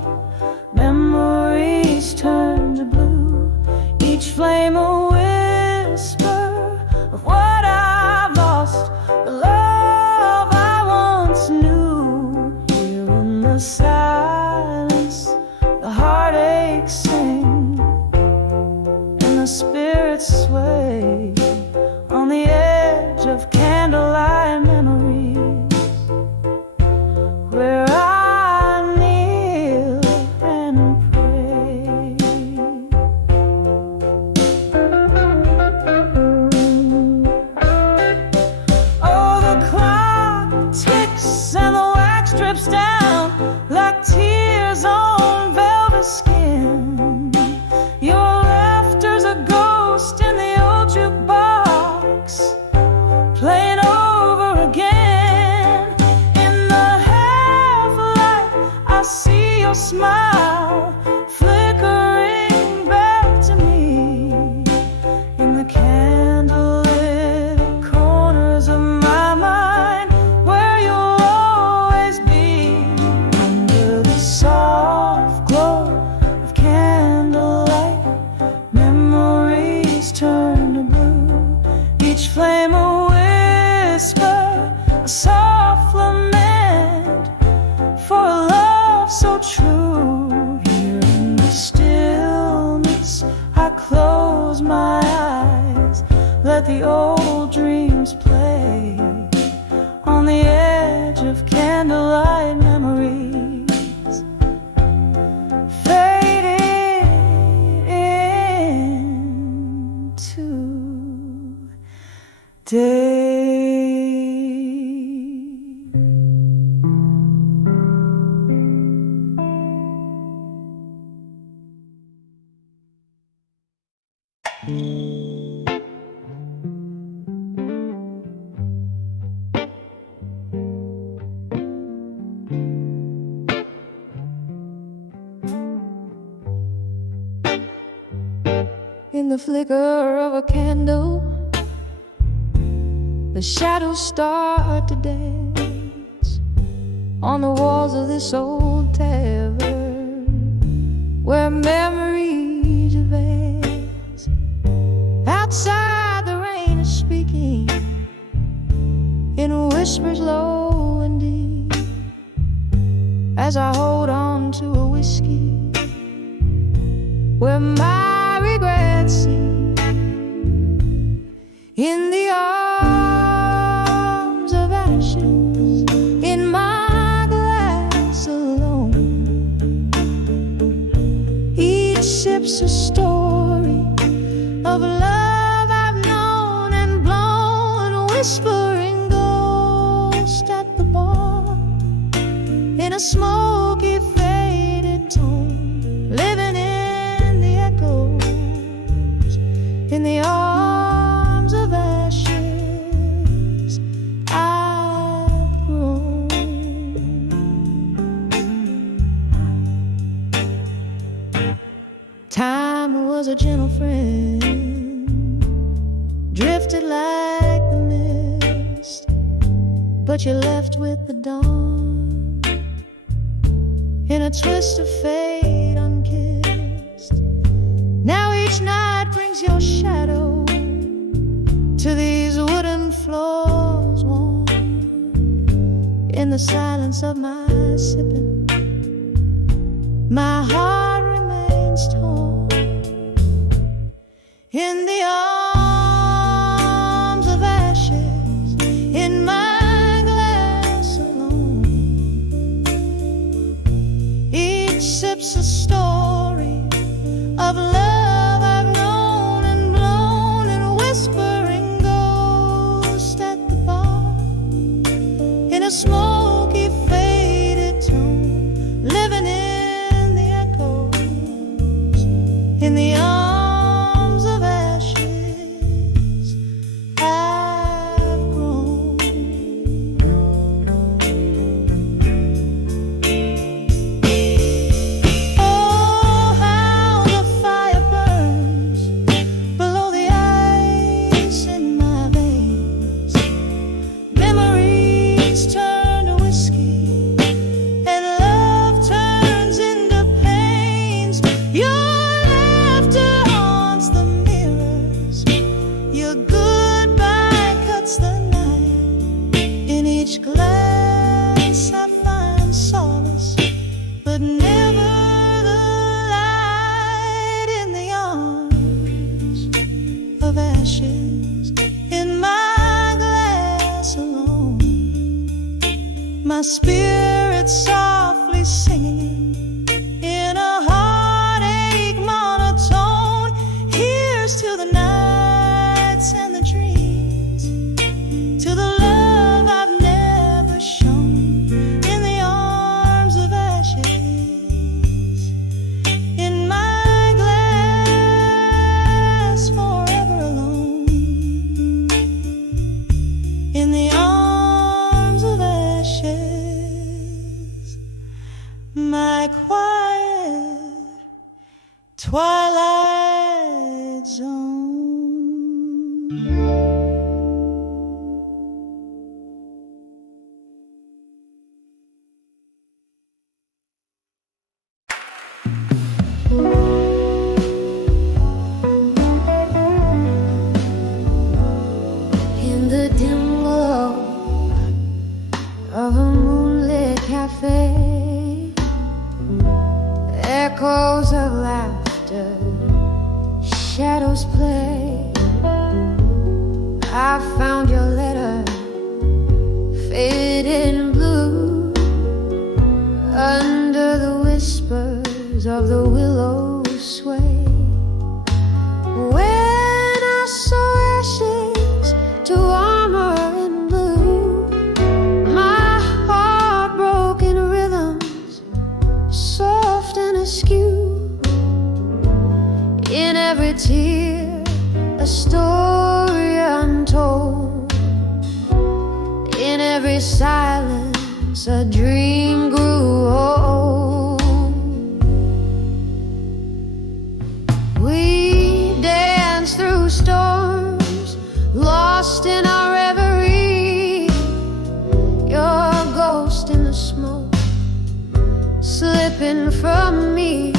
memories turn to blue, each flame a whisper of what I've lost, the love I once knew. Here in the silence, the heartaches sing, and the spirits sway on the edge of candlelight memories, where I kneel and pray. Oh, the clock ticks and the wax drips down like tears on velvet skin. Your laughter's a ghost in the old jukebox, playing over again. In the half-light, I see your smile flickering back to me. In the candlelit corners of my mind, where you'll always be. Under the soft glow of candlelight, memories turn to blue, each flame a whisper, a soft lament for a love so true. Here in the stillness, I close my eyes, let the old dreams play on the edge of candlelight memories, fading into day. In the flicker of a candle, the shadows start to dance on the walls of this old tavern, where memories advance. Outside, the rain is speaking in whispers low and deep, as I hold on to a whiskey where my regrets sleep. In the arms of ashes, in my glass alone, each sip's a story of love I've known and blown, whispering ghost at the bar in a smoky faded tone, living in the echoes, in the arms of ashes I've grown. Time was a gentle friend, drifted like the mist, but you left with the dawn in a twist of fate unkissed. Now each night brings your shadow to these wooden floors warm, the silence of my sipping, my heart remains torn in the arms of ashes, in my glass alone. Each sip's a story of love I've known and blown, and whispering ghost at the bar in a smoky, faded tone, living in the echoes, in the arms of ashes I've grown. Oh, how the fire burns below the ice in my veins. Memories turn to whiskey, and love turns into pains. Your laughter haunts the mirrors, your goodbye cuts the night. In each glass I find solace, but never the light. In the arms of ashes, in my glass alone, my spirit softly singing in a heartache monotone. Here's to the nights and the dreams, to the love I've never shown. In the arms of ashes, in my glass, forever alone. In the arms of ashes, my quiet twilight zone. In the dim glow of a moonlit cafe, echoes of laughter, shadows play. I found your letter, faded in blue, under the whispers of the willows sway. When I saw ashes to armor in blue, my heart broke in rhythms soft and askew. In every tear, a story untold. In every silence, a dream grew old. We danced through storms, lost in our reverie. Your ghost in the smoke, slipping from me.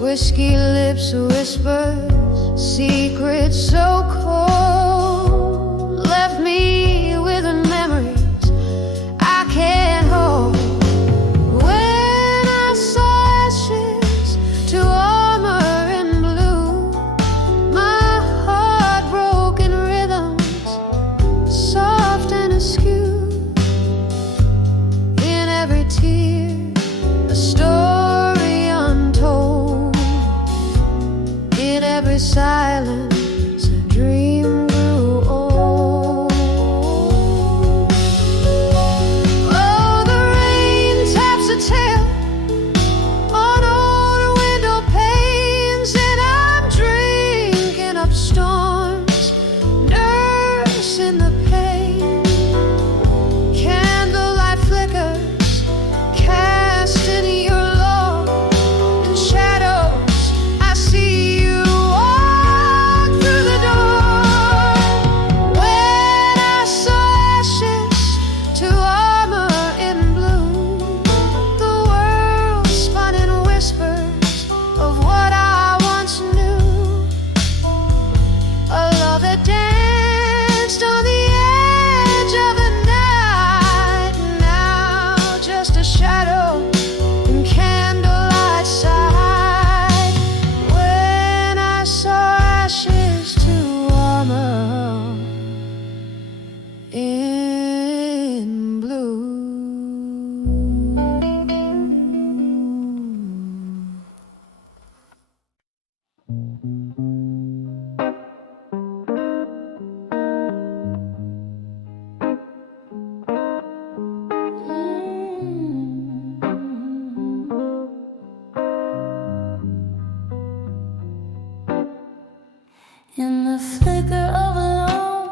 Whiskey lips whispers, secrets so cold, left me with memories I can't hold. When I saw ashes to armor in blue, my heart broke in rhythms soft and askew. In every tear, a story untold. In every silence, a dream grew old. Oh, the rain taps a tale on old window panes, and I'm drinking up storms, nursing the pain. in blue. In the flicker of a lone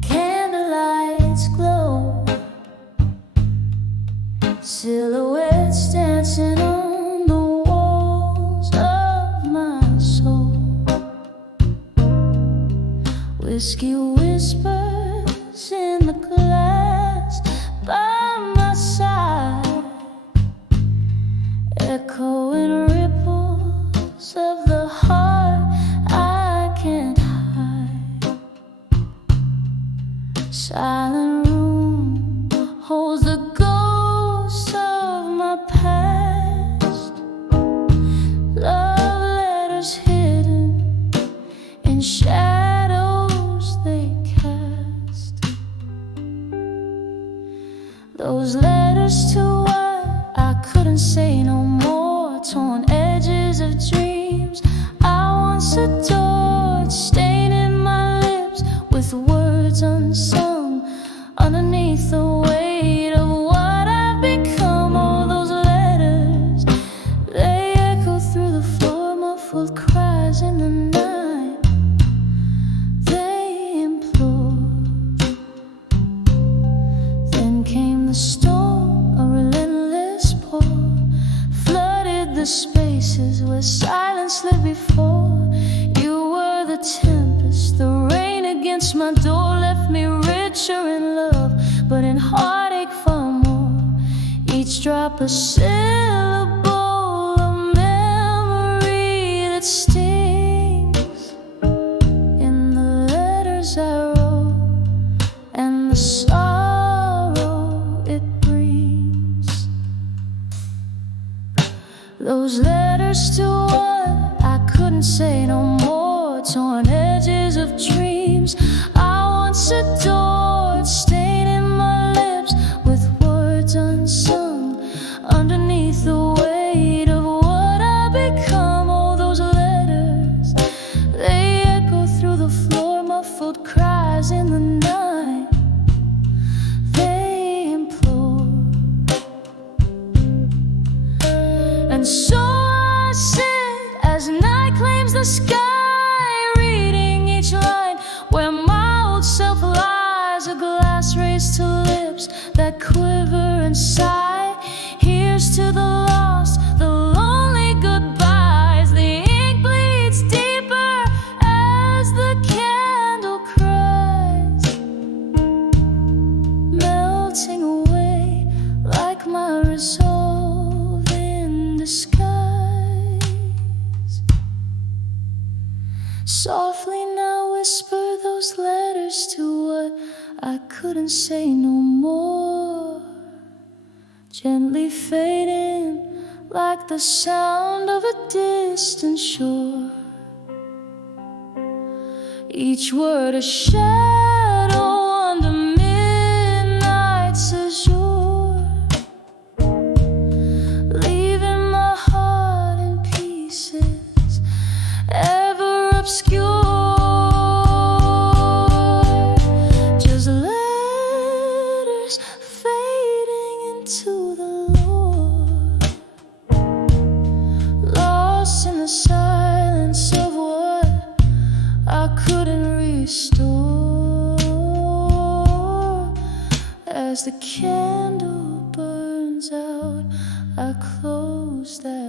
candlelight's glow, silhouettes dancing on the walls of my soul. Whiskey whispers in the glass by my side, echoing ripples of the heart I can't hide. Silent room holds the ghost of my past. Love letters hidden in shadows they cast. Those letters to what I couldn't say no more. Torn edges of dreams I once adored, staining my lips with words unsung. Underneath the weight of what I've become, all those letters, they echo through the floor, muffled cries in the night. They implore. Then came the storm, a relentless pour, flooded the spaces where silence lived before. You were the tempest, the rain against my door left me richer in love, but in heartache far more. Each drop a syllable, a memory that stings. In the letters I wrote and the sorrow it brings. Those letters to what I couldn't say no more. Torn edges of dreams I once adored, staining my lips with words unsung. Underneath the weight of what I become, all those letters, they echo through the floor, muffled cries in the night. They implore. And so I sit as night claims the sky, reading each line where my old self lies. A glass raised to lips that quiver and sigh. Here's to the lost, the lonely goodbyes. The ink bleeds deeper as the candle cries, melting away like my resolve in disguise. Softly now whisper those letters to what I couldn't say no more, gently fading like the sound of a distant shore. Each word a shadow under midnight's azure, leaving my heart in pieces, ever obscure. Just letters fading into the lore, lost in the silence of what I couldn't restore. As the candle burns out, I close that